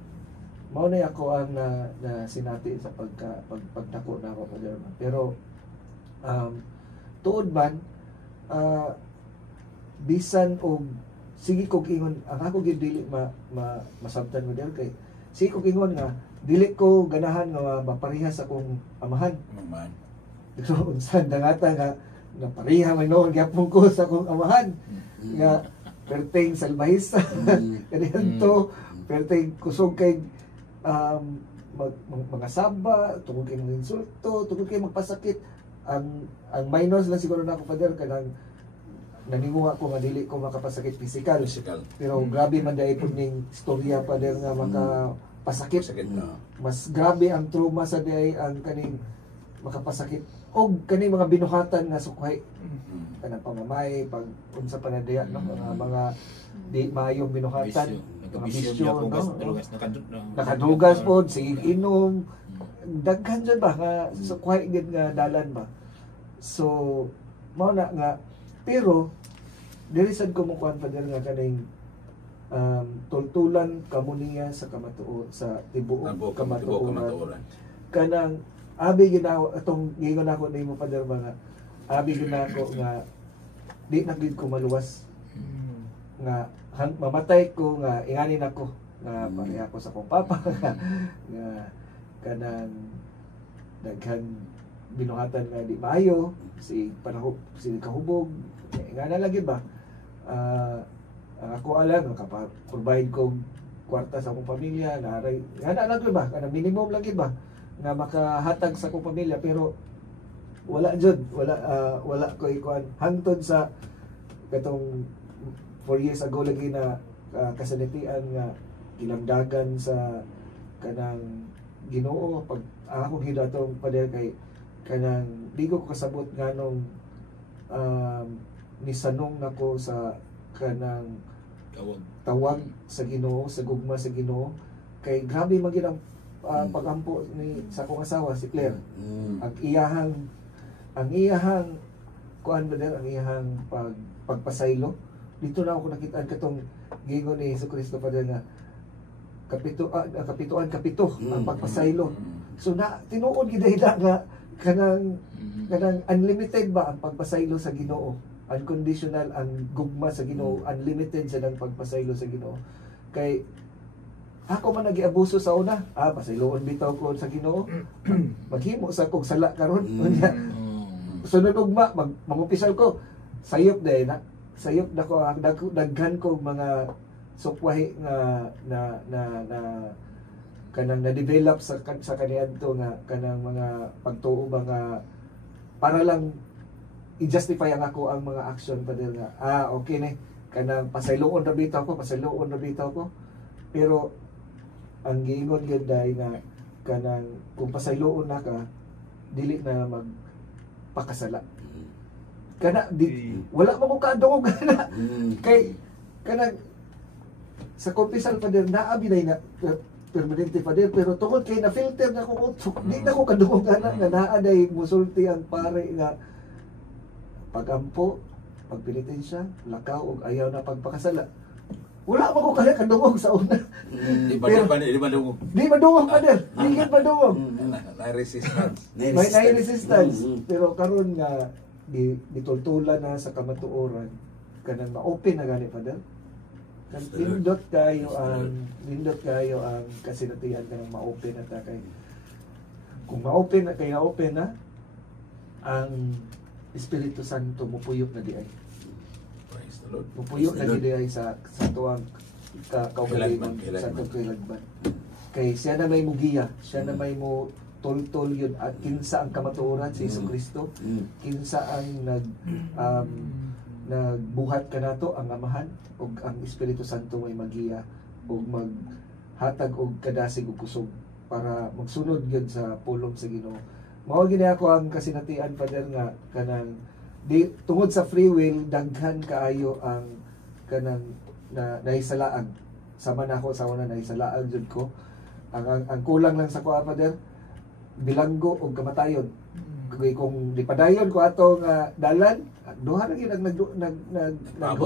Mao na ako ang na sinati sa pagdako na ako Father. Pero tuod man bisan og sige kog ingon ang ako gid dili masabtan mo der kay sige kog ingon nga dili ko ganahan nga maparehas akong amahan. Man. So unsa dangata nga napareha man noon gyapon ko sa akong amahan nga perteng salbahista kaniadto perteng kusog kay mga saba tungod kay mga insulto tungod kay magpasakit ang minus lang siguro nako Father kanang naninguha ko nga dili ko makapasakit physical. Pero grabe man dai pud ning istorya Father nga makapasakit. Mas grabe ang trauma sa day ang kaning makapasakit og kaning mga binuhatan nga sukhay. Kanang pamamay pag unsa pa na diya no mga di maayong binuhatan. Nakabisyon no? Nakadugas pod sige inom. Daghan jud ba nga sukhay gid nga dalan ba. So mao na nga pero diri sad ko mo kuan Father nga kaning tultulan kamo niya sa kamatuo sa tibuok kamatuoran kanang abi ginaw atong gingon ako nimo Father mga abi ginako nga di na gid ko maluwas nga mamatay ko nga inganin ako nga pareha ko sa akong papa nga kanang daghan binuhatan nga di maayo si kahubog nga na lagi ba ako alam provide ko kwarta sa akong pamilya naray nga na lagi ba kanang minimum lagi ba nga makahatag sa akong pamilya pero wala jud wala ko ikuan hangtod sa katong 4 years ago lagi na kasanitian nga gilamdagan sa kanang Ginoo pag ako gidatong Father kay kanang di ko kasabot nganong nisanong nako sa kanang tawag sa Ginoo sa gugma sa Ginoo kay grabe man gid ang pagampo ni sa akong asawa si Claire. Ang iyahang kuan ba ang iyahang pagpasaylo dito na ako nakita katong gingon ni Jesucristo Father nga kapito ang pagpasaylo. So na tinuod gid nga kanang unlimited ba ang pagpasaylo sa Ginoo, unconditional ang gugma sa Ginoo, unlimited sa ang pagpasaylo sa Ginoo. Kay ako man nagiabuso sa una, pasayloon bitaw ko sa Ginoo. Maghimo sa kog sala karon. Sunod ugma mangupisal ko sayop day na sayop na ko daghan ko mga sukwahi nga na kanang na-develop sa kaniadto nga kanang mga pagtuo ba nga para lang i-justify ang ako ang mga action Father nga okay ni kanang pasayloon na bitaw ko pero ang giingon gyud dai nga kanang kung pasayloon na ka dili na magpakasala kana wala mo kadungog kana kay kanang sa kumpisal Father naa binay na permanente Father pero tungod kay na filter na ko utok di na ko kadungog ana nga naa day musulti ang pare nga pagampo pagpenitensya lakaw og ayaw na pagpakasala wala mo ko kaya kadungog sa una Di madungog Father higit madungog na resistance may resistance pero karon nga ditultulan na sa kamatuoran kanang ma-open na gani Father nindot kayo ang kasinatian kanang ma-open na ta kay kung ma-open na ang Espiritu Santo mupuyok na diay praise the Lord mupuyok na diay sa tuwang kaugalingon sa tulagban kay siya na may mugiya siya na may mo tol yun at kinsa ang kamatuoran si Jesucristo kinsa ang nagbuhat kanato ang Amahan ug ang Espiritu Santo may magiya ug maghatag og kadasig ug kusog para magsunod gyud sa pulong sa Ginoo. Mao gid ako ang kasinatian Father nga kanang tungod sa free will daghan kaayo ang kanang naisalaag sama na ako sa una naisalaag jud ko ang kulang lang sa kuha Father, bilanggo o kamatayon. Kung dipadayon ko ato nga dalan, duha na gyud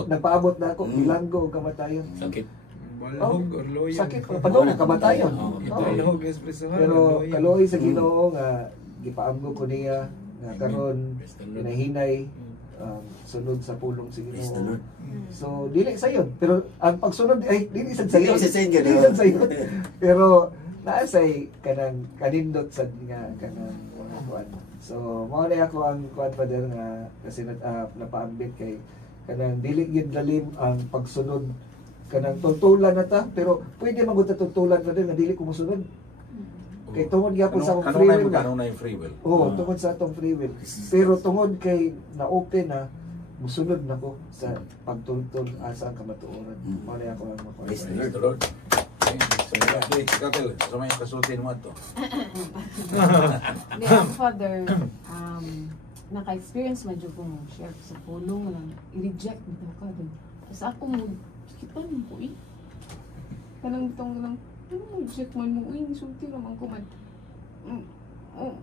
nagpaabot na ako bilanggo o kamatayon. Sakit. Balhog or loyal. Sakit padung kamatayon. Oo. Balhog espresohan. Pero loyal. kaloy sa Ginoo nga gipaamgo ko niya nga karon Praise the Lord. hinahinay sunod sa pulong sa Praise the Ginoo. Lord. So dili sayon, pero ang pagsunod ay dili sad sayon. Dili sad sayon, Dili sad sayon. Pero naa say kanang kanindot sad nga kanang mga kuan. So mao na ako ang kuan Father nga kasi napaambit kay kanang dili gyud lalim ang pagsunod kanang tuntulan na ta, pero pwede man gud ta tuntulan Father nga dili ko mosunod. Kay tungod gyapon sa akong free will. Kanunay yung free will. Oo, tungod sa atong free will. Pero tungod kay na-open na, musunod na ko sa pagtuntun asa ang kamatuoran. Mao na ako ang makuha. Praise the Praise the Lord. Okay. So, Katil, sa may kasultin mo ito. Hindi, ang Father, naka-experience man dyan kong share sa pulong lang, i-reject nito ka doon. Tapos ako mo, kitan mo ko eh. Kanang itong lang, ano mo, reject man mo eh, sulti naman ko man.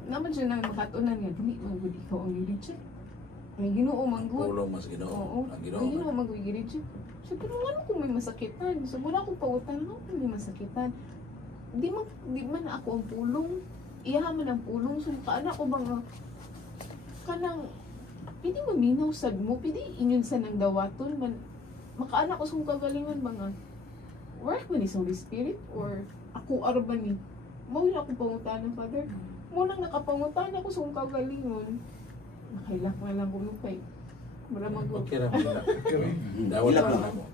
Naman siya nang makatunan nga, dili man gud ikaw ang i-reject. Ang Ginoo man gud. Pulong mas Ginoo. Oo, Ang ang Ginoo. Ginoo man gud i-reject. So, pero ano kung may masakitan? So, mula akong pautan, ano kung may masakitan? Di man ako ang pulong. Iyaha man ang pulong. So, kaana ko bang kanang, pwede maminaw sad mo, pwede inyon sa nang dawaton, man, makaana ko sa kagalingon mga, work man ni Holy Spirit, or ako arban ni, mawala akong pangutan Father. Munang nakapangutan ako sa kagalingon, nakailak na lang ko lupay. Maramag ko. Okay ra mo. Dawat Ilak lang lang. ako.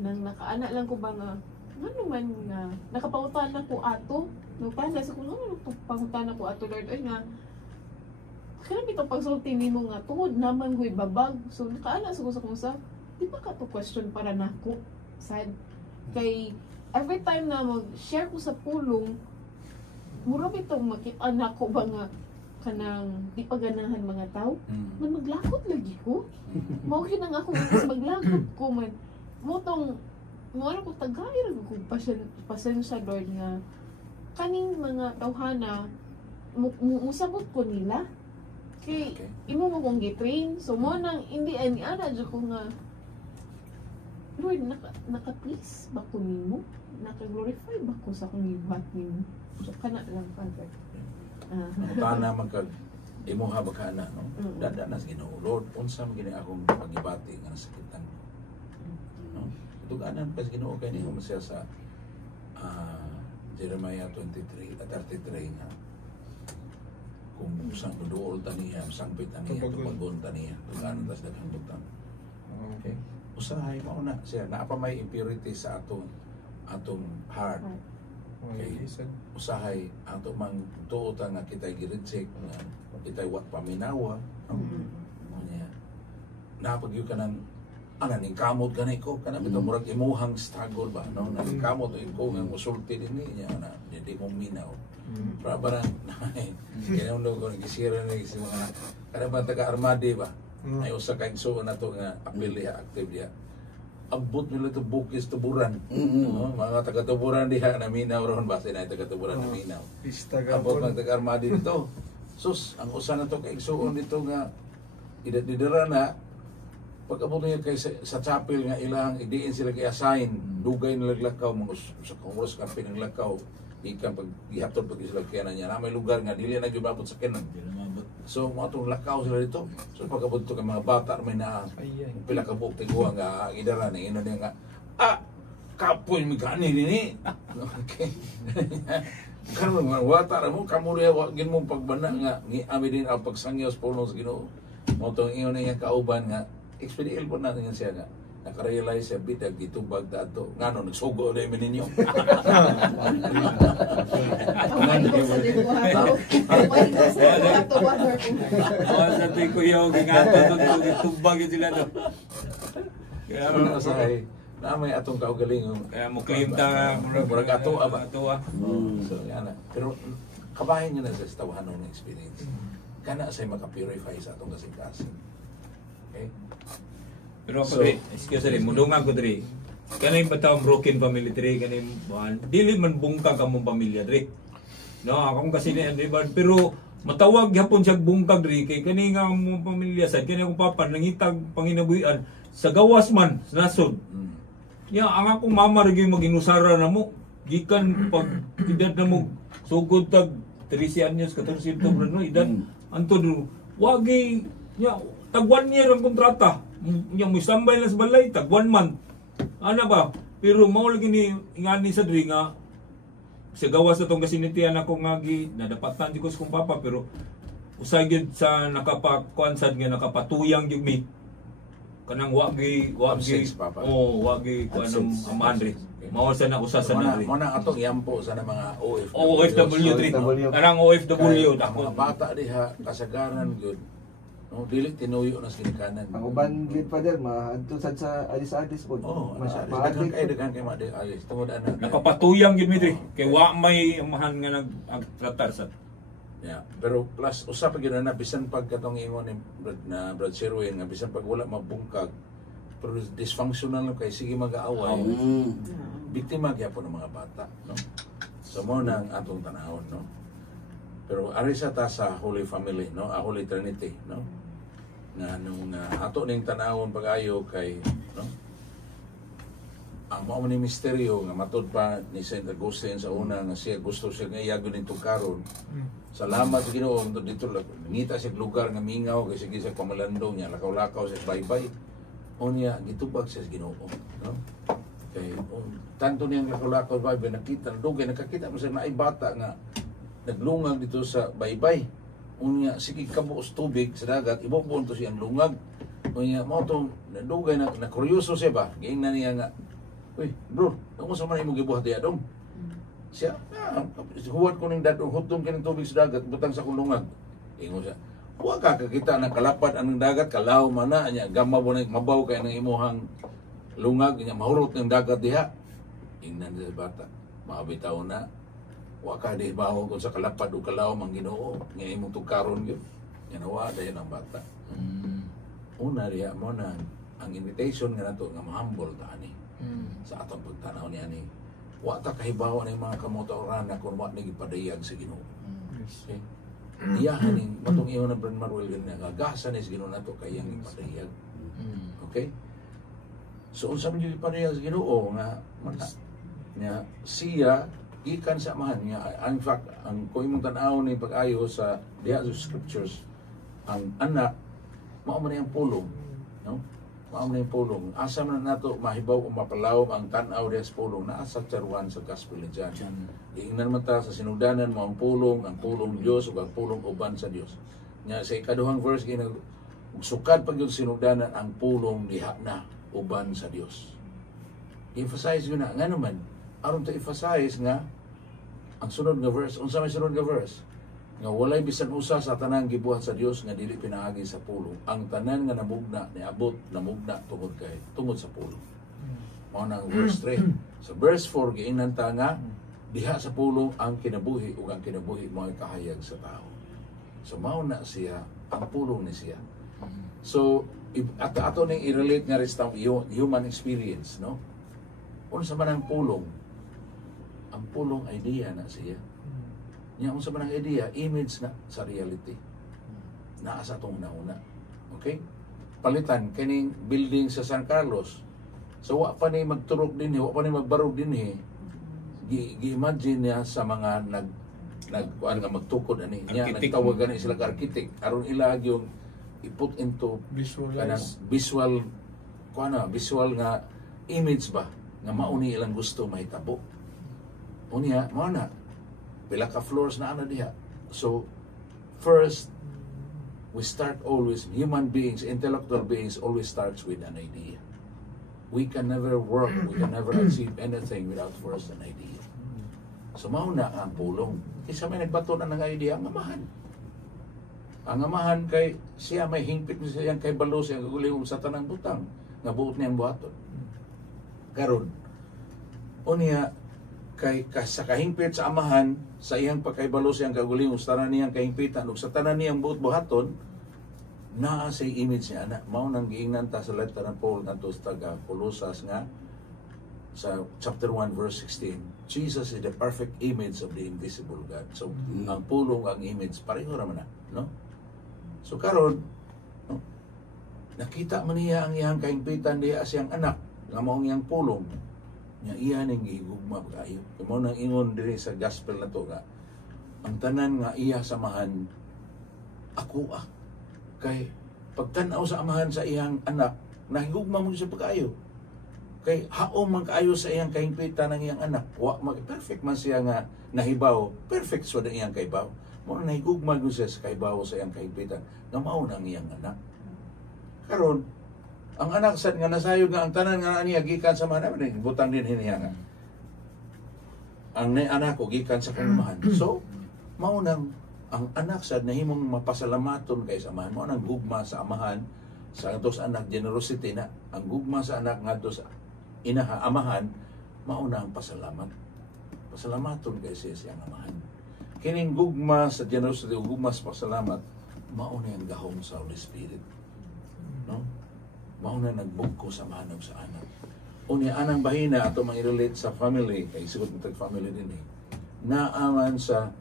Nakaana lang ko ba nga, ano man nga, nakapangutan ako ato, no pala sa kung ano pangutan ako ato Lord, ay nga, kaya itong pagsulti nimo nga, tungod naman ko'y babag, so nakaana sa kung sa, di ba ka to question para nako, sad, kay, every time na mag-share ko sa pulong, mura itong makita nako ba nga, kanang di paganahan mga tao, man maglakot lagi ko. Mao kinang ako mas maglakot ko man. Mo tong mo ano ko tagay ra ko pasensya Lord nga kaning mga tawhana musabot ko nila. Kay Okay. imo mo kong gitrain, so mo nang hindi ani ana jud ko nga Lord, naka-please ba ko nimo? Naka-glorify ba ko sa akong gibuhat nimo? So kana lang Father. Tana magkag imuha ba ka na no? Mm. Dada na sa Ginoo. Lord, unsa man gini akong pagibati nga nasakitan ko. No? Tuganan pa sa Ginoo kay ni siya sa Jeremiah 23 at 33 nga kung sang duol taniya, sangpit taniya, tumagon taniya, tuganan tas daghang butang. Okay. Usahay mo na siya na pa may impurity sa atong heart. Okay. Usahay ato mang tuota nga kita'y gi-reject nga kita'y wat paminawa niya napagyo ka ng ning kamot ganay ko kanang bitaw murag imuhang struggle ba no nang kamot ko nga musulti dinhi niya na hindi mo minaw para barang kaya uno ko nagisira ni si mga kada ba taga armade ba ay usa ka igsuon nato nga apil diha active diha abot nila ito bukis tuburan. No? Mga taga-tuburan diha na minaw ron base na taga-tuburan na minaw. Abot ng taga-armadi dito. Sus, ang usa na to kay igsuon dito nga idadidira na pag-abot niya kay sa chapel nga ilang idiin sila kay assign dugay na laglakaw mga sa kongres ka pinanglakaw ikan pag gihatod pag sila kaya na niya na may lugar nga dili na gibabot sa kenan. So mga itong lakaw sila dito. So pagkabot ito kay mga bata may na pila ka buok tiguwa nga idara na ino niya nga kapoy mi kani dini. Okay. Karon mga bata mo kamuri wagin mo pagbana nga ami din ang pagsangyaw sa puno sa Ginoo. Mo tong ingon niya kauban nga expedial po natin yan siya nga nakarealize siya bitag gitubag dato ngano nagsugo na yung ninyo. Sa tuy kuya og ingato tong gitubag sila to. Kaya mo say na may atong kaugalingon Kaya mo claim ta murag ato ba. So Ana pero kabahin niyo na sa tawhanon ng experience. Kana say maka-purify sa atong kasing-kasing. Okay? pero ako diri, excuse me, mudungan ko diri. kanay bataw broken family tree kanay dili man bungkag among pamilya dre. No, akong kasi ni pero matawag gyapon siya bungkag dre kay kani nga among pamilya sad kani akong papa nangitag panginabuhian sa gawas man sa nasod. Ya ang akong mama rin maginusara na mo gikan pag edad na mo sugod tag 13 anyos 14 no edad anto wagi nya tag 1 year ang kontrata nya mo standby lang sa balay tag 1 month ana ba pero mao lagi ni ingani sa diri nga sa gawas na tong kasinitian ako nga nadapatan di ko sa kong papa pero usay gyud sa nakapakuansad nga nakapatuyang gyud mi kanang wagi wagi kuanong amandre mao sa na usa sa nari mo na atong yampo sa mga OFW kanang OFW ako mga bata diha kasagaran gyud no dili tinuyo na sa kinikanan ang uban gid pa der maadto sad sa alis-alis po daghang kay madi alis tungod ana nakapatuyang gyud mi kay wa may amahan nga nagtratar sa pero plus usa pa gyud na bisan pag katong ingon ni Brad Sherwin nga bisan pag wala mabungkag pero dysfunctional kay sige mag-aaway biktima gyapon ng mga bata no so mo nang atong tanahon no pero ari sa ta sa Holy Family no a Holy Trinity no nga nung ato ning tanahon pag-ayo kay no ang mao ni misteryo nga matud pa ni Saint Augustine sa una nga siya gusto siya nga iyagon nitong karon. Salamat sa Ginoo dito ngita siya lugar nga mingaw kay sige sa pamalandong niya lakaw-lakaw sa baybay. Unya gitubag siya sa Ginoo, no? Kay tanto niyang lakaw-lakaw sa baybay nakita dugay nakakita mo sa naay bata nga naglungag dito sa baybay. Unya sige kabuos tubig sa dagat ibubon to siyang lungag. Unya mao to dugay na kuryoso siya ba? Giingnan niya nga uy, bro, ako sa man imong gibuhat diya dong. Siya, huwad ko ning dadong hutong kining tubig sa dagat, butang sa kulungag. Ingon siya, huwag ka kakita na kalapad anong dagat, kalaw man na, niya, gama mo na mabaw kay ng imuhang lungag, niya, mahurot ng dagat diha. Ingnan sa bata, maabitaw na, huwag ka di baho kung sa kalapad o kalaw mang Ginoo, nga imong tukaron yun. Yan awa, dayan ang bata. Una diya mo na, ang invitation nga nato nga mahambol ta ani. Sa atong pagtanaw niya ni wa ta kahibawa ng mga kamotoran na kung wa nagpadayag sa Ginoo. Okay? Iyahan ning matong iyo na Brad Maruel nga gagasan ni sa Ginoo nato kay yang ipadayag. Okay? So unsa man yung ipadayag sa Ginoo nga mata niya siya gikan sa amahan niya. In fact, ang kung imong tan-aw ni pag-ayo sa diha sa scriptures ang anak mao man ang pulong, no? Mao man yung pulong. Asa man nato mahibaw o mapalawom ang tan-aw diha sa pulong naa sa charuan sa gospel ni John. Ingnan man ta sa sinugdanan mo ang pulong Dios ug ang pulong uban sa Dios. Nya sa ikaduhang verse sukad pag yung sinugdanan ang pulong diha na uban sa Dios. Emphasize yun na nga naman aron ta emphasize nga ang sunod nga verse unsa may sunod nga verse nga walay bisan usa sa tanang gibuhat sa Dios nga dili pinaagi sa pulong. Ang tanan nga namugna niabot namugna tungod sa pulong. Mao na ang verse 3. Sa verse 4 giingnan ta nga diha sa pulong ang kinabuhi ug ang kinabuhi mao kahayag sa tao. So mao na siya ang pulong ni siya. So ato ning i-relate nga rin human experience, no? Unsa man ang pulong? Ang pulong idea na siya. Nya unsa man ang idea, image na sa reality. Naa sa atong nauna. Okay? Palitan kining building sa San Carlos. So wa pa ni magturok dinhi, wa pa ni magbarog dinhi. Gi-imagine niya sa mga kuan nga magtukod ani. Nya nagtawag gani sila ka architect aron ila yung i-put into visual nga image ba nga mauni ilang gusto mahitabo. Unya mao na pila ka floors na ana diha. So first we start always human beings, intellectual beings always starts with an idea. We can never work, we can never achieve anything without first an idea. So mao na ang pulong. Isa may nagbato na ng idea ang amahan. Ang amahan kay siya may hingpit siya kay balo siya gulihom sa tanang butang nga buot niyang buhaton. Karon unya kay sa kahingpit sa amahan sa iyang pagkaybalo siyang kagulihom sa tanan niyang kahingpitan ug sa tanan niyang buot buhaton naa sa image niya anak mao nang giingnan ta sa letter ng Paul ngadto sa taga Colosas nga sa chapter 1 verse 16, Jesus is the perfect image of the invisible God. So ang pulong, ang image pareho ra man na, no? So karon, no, nakita man niya ang iyang kaingpitan diha siyang anak nga maong iyang pulong nya iya ning gihugma kaayo. Kamo nang ingon diri sa gospel na to nga ang tanan nga iya samahan ako kay pagtan-aw sa amahan sa iyang anak nahigugma mo siya pagkaayo. Kay haom man kaayo sa iyang kahingpitan ng iyang anak. Wa perfect man siya nga nahibaw, perfect so na iyang kaibaw. Mo na nahigugma gyud siya sa kaibaw sa iyang kahingpitan nga mao na ang iyang anak. Karon ang anak sad nga nasayod nga ang tanan nga niya gikan sa mga butang din hiniya nga. Ang anak ko gikan sa kanumahan. So mao nang ang anak sad nahimong mapasalamaton kay sa amahan. Mao nang gugma sa amahan sa atos anak, generosity na ang gugma sa anak ngadto sa inaha amahan, mauna ang pasalamat. Pasalamaton kay siya siyang amahan. Kining gugma sa generosity ug gugma sa pasalamat, mauna ang gahom sa Holy Spirit. No? Mauna nagbugko sa manong sa anak. Unya anang bahina ato mang-relate sa family, kay sigud matag family din eh. Naaman sa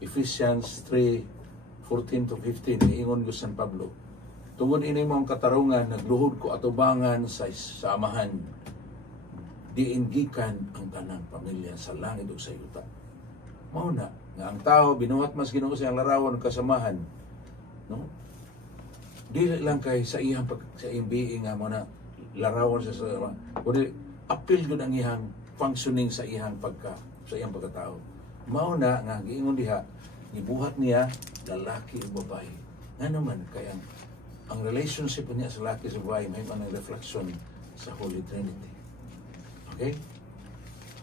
Ephesians 3:14 to 15, ingon ko San Pablo. Tungod ini mong katarungan, nagluhod ko atubangan sa amahan. Diin gikan ang tanang pamilya sa langit ug sa yuta. Mao na nga ang tao binuhat mas Ginoo sa iyang larawan ug kasamahan. No? Dili lang kay sa iyang sa iyang being nga mo na larawan sa kundi apil gud ang iyang functioning sa iyang sa iyang pagkatao. Mao na nga giingon diha, gibuhat niya lalaki ug babae. Nga naman kay ang relationship niya sa lalaki sa babae may man reflection sa Holy Trinity. Okay?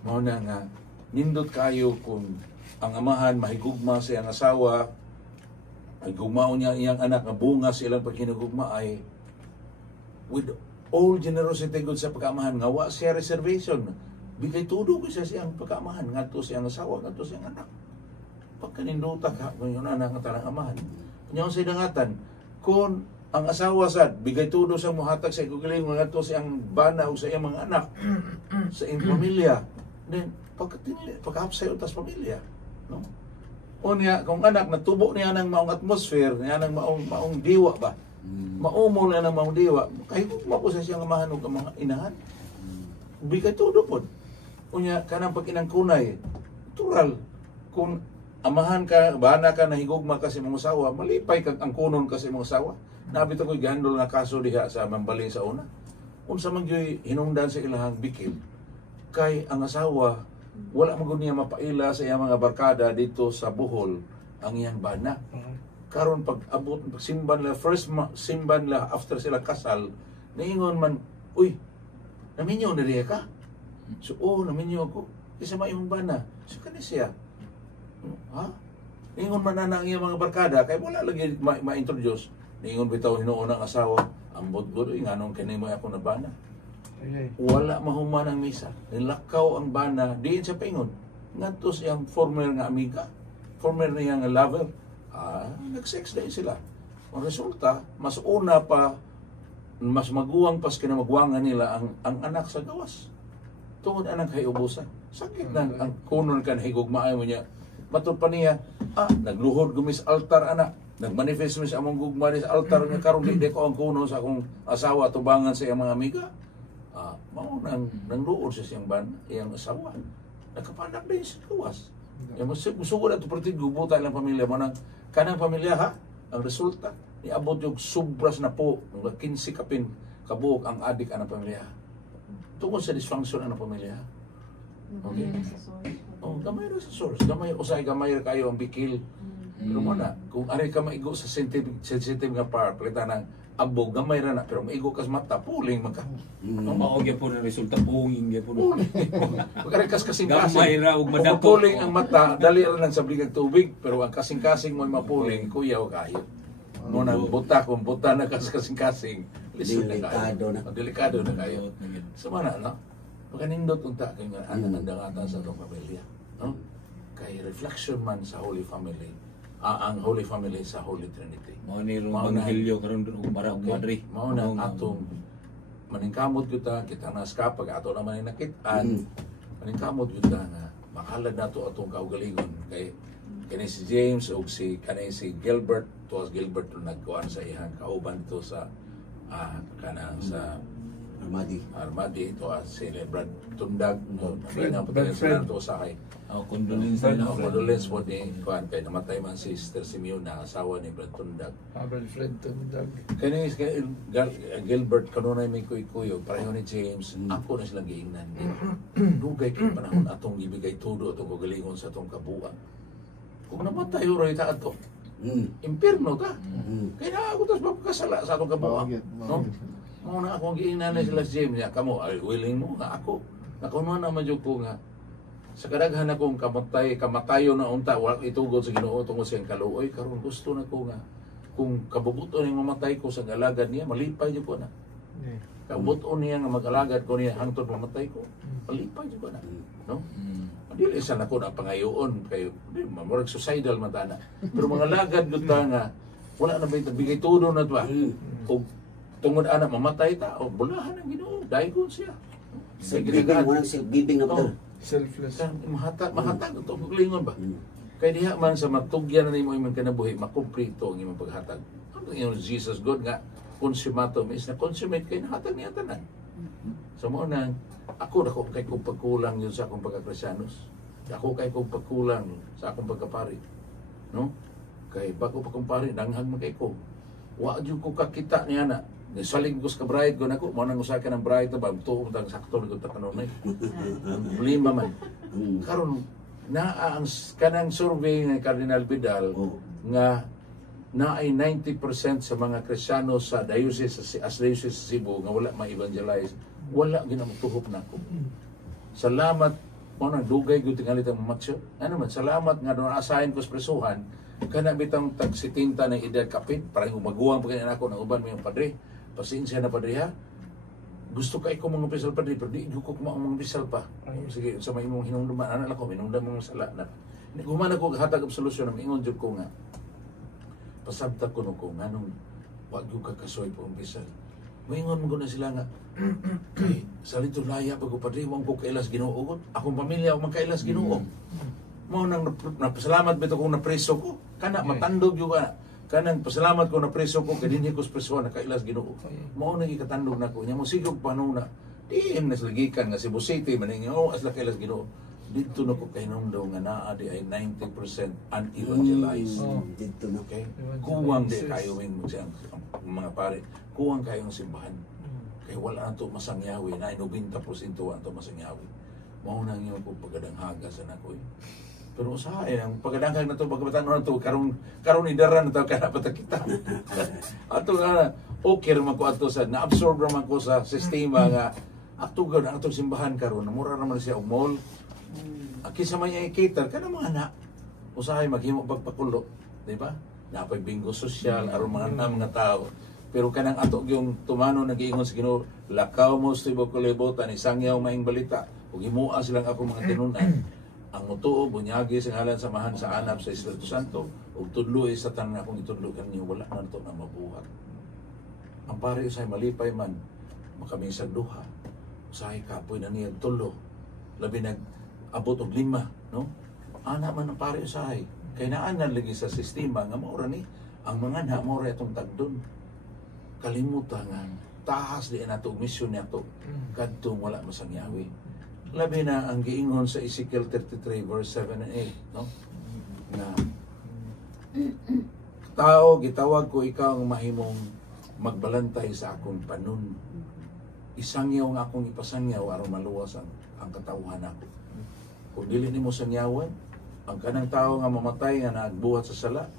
Mao na nga nindot kayo kung ang amahan mahigugma sa iyang asawa, ay gugmaon niya iyang anak nga bunga sa ilang paghinugugma ay with all generosity good sa pagkaamahan nga wa siya reservation. Bigay tudo ko siya siyang pagkaamahan ngadto sa iyang asawa, ngadto sa iyang anak. Pagkaninduta ka kung yung anak nga tanang amahan. Kanya sa dangatan kung ang asawa sad bigay tudo sa muhatag sa igugiling ngadto sa iyang bana o sa iyang mga anak sa iyang pamilya, then pagkahapsay utas pamilya, no? Unya kung anak natubo niya ng maong atmosphere, niya ng maong diwa ba, maumo na ng maong diwa, kahit mo sa siyang amahan o mga inahan, bigay tudo po. Unya kanang pag-inangkunay, natural kung amahan ka, bana ka, nahigugma ka sa mong asawa, malipay kag ang kunon ka sa mong asawa. Nabito ko'y gihandol na kaso diha sa mambaling sa una. Unsa man gyud hinungdan sa ilahang bikil, kay ang asawa wala man gud niya mapaila sa iyang mga barkada dito sa Bohol ang iyang bana. Karon pag abot pag simban la simban la after sila kasal, niingon man, uy, naminyo na diha ka? So, naminyo ako. Isa ma imong bana. So kani siya. Ha? Niingon man na ang iyang mga barkada kay wala lagi ma-introduce. Niingon bitaw hinuon ang asawa, ambot gud nganong kani mo ako na bana. Wala mahuman ang misa. Nilakaw ang bana, diin sa paingon. Ngadto siyang former nga amiga, former niya nga lover. Nag-sex din sila. Ang resulta, mas una pa, mas maguwang pas kinamagwangan nila ang anak sa gawas. Tungod anak kay ubusan. Sakit na ang kunon ka na higugmaay mo niya. Matod pa niya, nagluhod gumis altar anak. Nagmanifest mo sa among gugma sa altar niya karon di ko ang kuno sa akong asawa tubangan sa iyang mga amiga. Mao nang luod sa siyang iyang asawa. Nakapanak din sa gawas. Musugod ato pertig gubuta lang pamilya mo nang kanang pamilya ha. Ang resulta niabot yung subras na po ng 15 kapin kabuok ang adik ang pamilya. Tungkol sa dysfunction ang pamilya. Okay. Gamay ra sa source. Gamay kayo ang bikil. Pero mo na, kung ari ka maigo sa sensitive nga part, palita ng abog, gamay ra na, pero maigo ka sa mata, puling magka. Maog yan po na resulta, punging yan po. Pag-ari kas kasing-kasing, gamay ra, ug madako. puling ang mata, dali ra lang sa bligag tubig, pero ang kasing-kasing mo mapuling, kuyaw kayo. Mo nang buta, kung buta na kasing-kasing, delikado na kayo. Sama na, no? Pagkanindot unta kay nga ang dangatan sa itong pamilya, no? Kay reflection man sa Holy Family, ang Holy Family sa Holy Trinity. Mao ni Evangelyo karon ug bara ug madre. Mao na atong maningkamot kita naska pag ato naman ay nakitaan. Maningkamot kita nga makalad nato atong kaugalingon kay kani si James o si Gilbert, tuwas Gilbert nagkuan sa iyang kauban dito sa kanang sa Armadi to si Brad Tundag no Brad Fred to sa kay Condolence po ni kuan kay namatay man si Sister Simeon na asawa ni Brad Tundag. Brad Fred Tundag. Kani Gilbert kanunay may kuy-kuyo pareho ni James ako na silang giingnan dugay kay panahon atong ibigay tudo atong kagalingon sa atong kabuang kung namatay uro ita ato impierno ta kaya na ako tas mapakasala sa atong kabuang no mo na akong giingnan na sila James ya kamo ay willing mo nga ako nakuno na madyo ko nga sa kadaghan akong kamatayo na unta wala itugod sa Ginoo tungod sa kaluoy karon gusto na ko nga kung kabubuton ning mamatay ko sa alagad niya malipay jud ko na kabubuton niya nga mag-alagad ko niya hangtod mamatay ko malipay jud ko na no dili sa nako na pangayoon kay mamurag suicidal man ta na pero mga lagad gud ta nga wala na bigay tudo na ba ug tungod ana mamatay ta o bulahan ang Ginoo daygon siya Sa gibing mo siya gibing na ba? Selfless. Mahatag ito paglingon ba? Kaya diha man sa matugyan na nimo imong kinabuhi makumplito ang imong paghatag. Ano yung Jesus God nga consumatum is na consummate kay nahatag niya tanan. So mo nang ako dako kay kung pagkulang yun sa akong pagka-Kristiyanos. Ako kay kung pagkulang sa akong pagkapari. No? Kay bago pa kong pari danghag man kay ko. Wa jud ko kakita niya na. Saling ko sa bride ko nako mo nang usa ka ng bride ba tuo tang sakto ko ta kanunay. Lima man. Karon naa ang kanang survey ng Cardinal Vidal nga naay 90% sa mga Kristiyano sa diocese as diocese sa Cebu nga wala ma-evangelize, wala ginamtuhop nako. Salamat mo nang dugay gyud tingali ta mamatyo. Ano man salamat nga doon asahin ko sa presuhan kana bitang tag 70 na edad kapit parang maguwang pagkain ako ng uban mo yung padre. Pasensya na padre ha. Gusto kay ko mga opisyal padre pero di ko mga opisyal pa. Sige sa may imong hinungduman ana lang ko hinungdan mo sala na. Ni gumana ko hatag og solusyon na ingon jud ko nga. Pasabta ko no ko nganong wag yung kakasoy po opisyal. Moingon mo na sila nga kay salito laya pag padre wang ko kailas Ginoo. Akong pamilya o magkailas Ginoo. Mao nang napasalamat bito kung napreso ko. Kana matandog yung kanang pasalamat ko na preso ko kay dinhi ko sa preso na kailas Ginoo. Mao nang ikatandog nako nya mo sigog panuna. Diin na sligikan nga Cebu City maning asla kailas Ginoo. Dito na ko kay nungdo nga naa di ay 90% unevangelized. Dito na. Okay? Kuwang di kayo mo siya mga pare. Kuwang kayong simbahan. Kay wala ato masangyawi na 90% ato masangyawi. Mao nang yung paggadang haga sa nako. Pero usahay ang pagkadangkag na to pagkabatan na to karon idaran na to kana patakita. Ato nga okay man ko ato sa na-absorb man ko sa sistema nga ato gud ang atong simbahan karon mura ra man siya og mall. Aki sa may cater kana mga anak usahay maghimo pagpakulo, di ba? Napay bingo social aron mga tao. Pero kanang ato yung tumano nag-iingon sa Ginoo, lakaw mo sa tibuok kalibutan isangyaw maing balita ug himuan silang ako mga tinunan. Ang mutuo bunyagi sa ngalan samahan sa anap sa Espiritu Santo ug tudloy sa tanan akong itudlo kanyo wala man to na mabuhat. Ang pare usay malipay man makaminsag duha. Usahay kapoy na niya tulo. Labi nag abot og 5, no? Ana man ang pare usahay. Kay naanan lagi sa sistema nga mao ra ni ang mga na mao ra atong tagdon. Kalimutan nga tahas di nato misyon nato kadtong wala masangyawi. Labi na ang giingon sa Ezekiel 33 verse 7 and 8, no? Na tao gitawag ko ikaw ang mahimong magbalantay sa akong panun. Isangyaw nga akong ipasangyaw aron maluwas ang katawhan nako. Kung dili nimo sangyawan, ang kanang tao nga mamatay nga nagbuhat sa sala,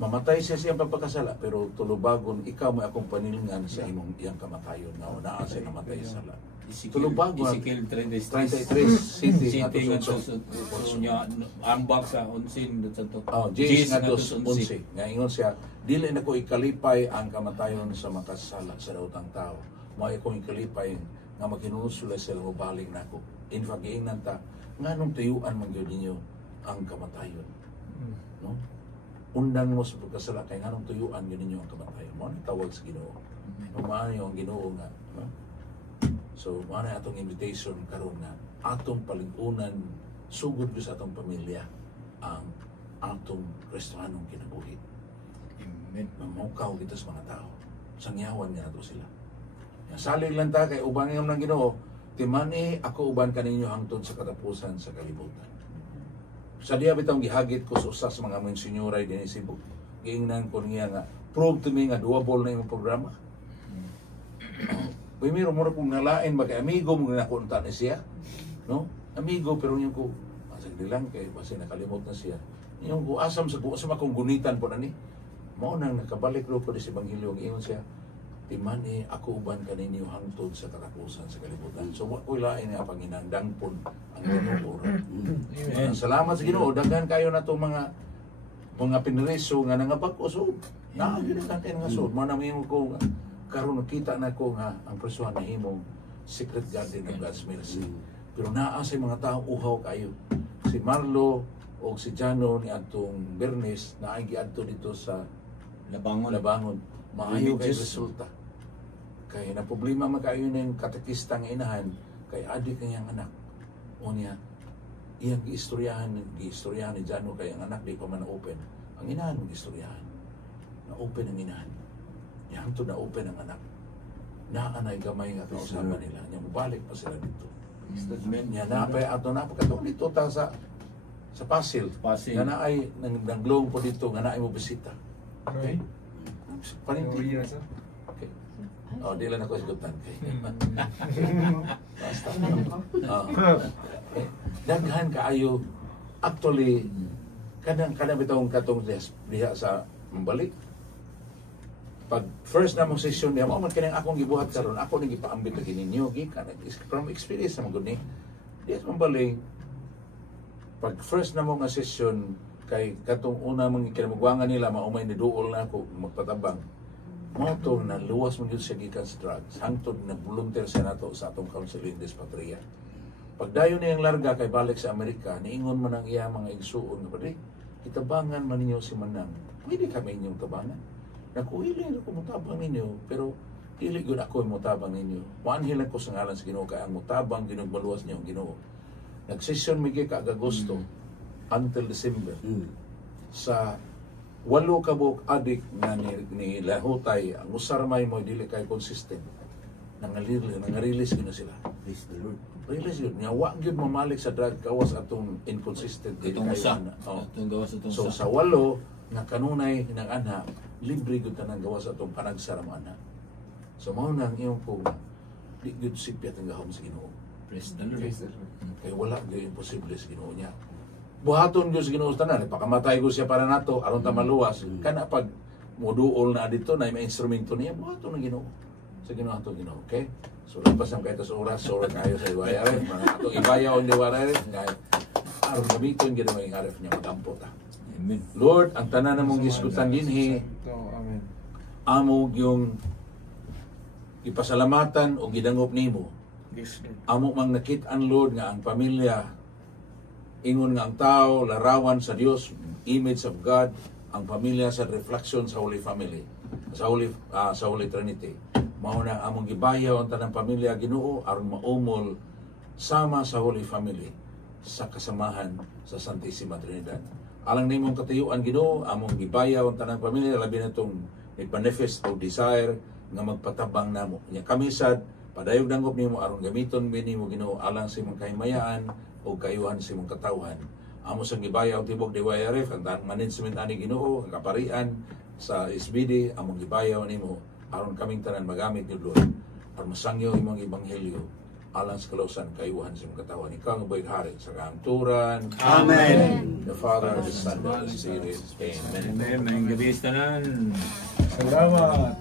mamatay siya siyang pagpakasala pero tulubagon ikaw mo akong panilingan sa imong iyang kamatayon nga naa siya namatay sa sala. Tulubagon Ezekiel 33 city nga tusunso nya ambak sa unsin sa to. James nga tusunso nga ingon siya dili na ko ikalipay ang kamatayon sa makasala sa daotang tao. Mao akong ikalipay nga maghinusul sila mo balik nako. In fact giingnan ta nganong tuyuan man gyud ninyo ang kamatayon. No? Undan mo sa pagkasala kay nganong tuyuan gyud ninyo ang kamatayon. Mao tawag sa Ginoo. Umayo ang Ginoo nga. No? So, ano atong invitation karon nga atong paligunan sugod sa atong pamilya ang atong Kristiyanong kinabuhi. Amen. Mamukaw kita sa mga tao. Sangyawan nga nato sila. Salig lang ta kay uban ngam ng Ginoo, timani ako uban kaninyo hangtod sa katapusan sa kalibutan. Sa diya bitong gihagit ko sa usas mga monsenyoray dinhi sa Cebu. Giingnan ko niya nga prove to me nga doable na imong programa. Primero mo na kung nalain ba kay amigo mo na nakunta ni siya. No? Amigo pero yung ko asag lang kay basi nakalimot na siya. Yung ko asam sa akong gunitan po na ni. Mao nang nakabalik ro ko sa ebanghelyo ingon siya. Timani ako uban kaninyo hangtod sa katapusan sa kalibutan. So wa ko lain nga panginandang pon ang Ginoo. Salamat sa Ginoo daghan kayo na tong mga piniriso nga nangapag-usod. Naaginakan nga sud. Mao na mahimo ko karon nakita na ko nga ang persoon na himong secret garden of God's mercy. Pero naa sa mga tao uhaw kayo. Si Marlo o si Jano ni atong Bernes na ay giadto dito sa Labangon. Maayo kay resulta. Kay na problema man kayo ning katekista nga inahan kay adik kanyang anak. O niya iyang giistoryahan ni Jano kay ang anak di pa man na-open. Ang inahan mo giistoryahan. Na-open ang inahan. Hangtod na open ang anak. Naanay gamay nga kausaban nila. Nya mubalik pa sila dito. Nya napay ato napakato dito ta sa Pasil. Nga naay nanglong po dito nga naay mo bisita. Okay? Paninti. Okay. Oh, di lang ako sigutan kay. Basta. Okay. Daghan kaayo actually kanang bitong katong diha sa Mbalik. Pag first na mong session niya, man kanang akong gibuhat karon, ako ning gipaambit lagi ninyo, gikan from experience na magud ni. Diya mambaling pag first na mong session kay katong una mong kinamugwangan nila maumay ni duol na ako magpatabang. Mao to na luwas mo gyud siya gikan sa drugs. Hangtod na volunteer siya nato sa atong counseling despatria. Pag dayon niyang larga kay balik sa Amerika, niingon man ang iya mga igsuon nga pare, kitabangan man ninyo si Manang. Pwede kami inyong tabangan. Nakuhili ako mutabang ninyo, pero dili gud ako mutabang ninyo. Wanhilan ko sa ngalan sa Ginoo kay ang mutabang ginugbaluwas niyo ang Ginoo. Nag-session migi ka Agosto until December. Sa 8 kabuk adik nga ni lahutay ang usarmay mo dili kay consistent. Nangarelease gina sila. Praise the Lord. Release yun. Nga wa gyud mamalik sa drug kawas atong inconsistent. Itong usa. So sa 8 nga kanunay ng anak libre gud tanang gawas atong panagsaramana. So mao nang iyong kung di gud sipyat ang gahom sa Ginoo. Praise the Lord. Kay wala gyud imposible sa Ginoo niya. Buhaton gyud sa Ginoo tanan, pakamatay ko siya para nato aron ta maluwas. Kana pag moduol na dito na may instrumento niya, buhaton ng Ginoo. Sa Ginoo ato Ginoo, okay? So lapas ang kahit sa oras, sorry kayo sa iwayare, mga atong ibayaw ang iwayare, kay aron gamiton gyud ang aref niya magampo ta. Amen. Lord, ang tanan namong gisgutan dinhi, Amen. amo yung ipasalamatan o gidangop nimo. Yes, Lord. Amo mang nakit-an Lord nga ang pamilya ingon nga ang tao larawan sa Dios, image of God, ang pamilya sa reflection sa Holy Family, sa Holy Trinity. Mao na among gibayaw ang tanang pamilya Ginoo aron maumol sama sa Holy Family sa kasamahan sa Santissima Trinidad. Alang nimong katayuan Ginoo, among gibayaw ang tanang pamilya labi na itong nagpanifest o desire nga magpatabang namo. Nya kami sad padayog dangop nimo aron gamiton nimo Ginoo alang sa imong kahimayan o kayuhan sa imong katawhan. Amo sang gibayaw tibok DYRF ang tanang management ani Ginoo, ang kaparian sa SBD among gibayaw nimo aron kaming tanan magamit ni Lord aron masangyo imong ebanghelyo alang sa kalausan kayuhan sa imong katawan. Ikaw ang buhay hari sa kaangturan. Amen. The Father, the Son, and the Spirit. Amen. Amen. Maayong gabi sa tanan. Salamat.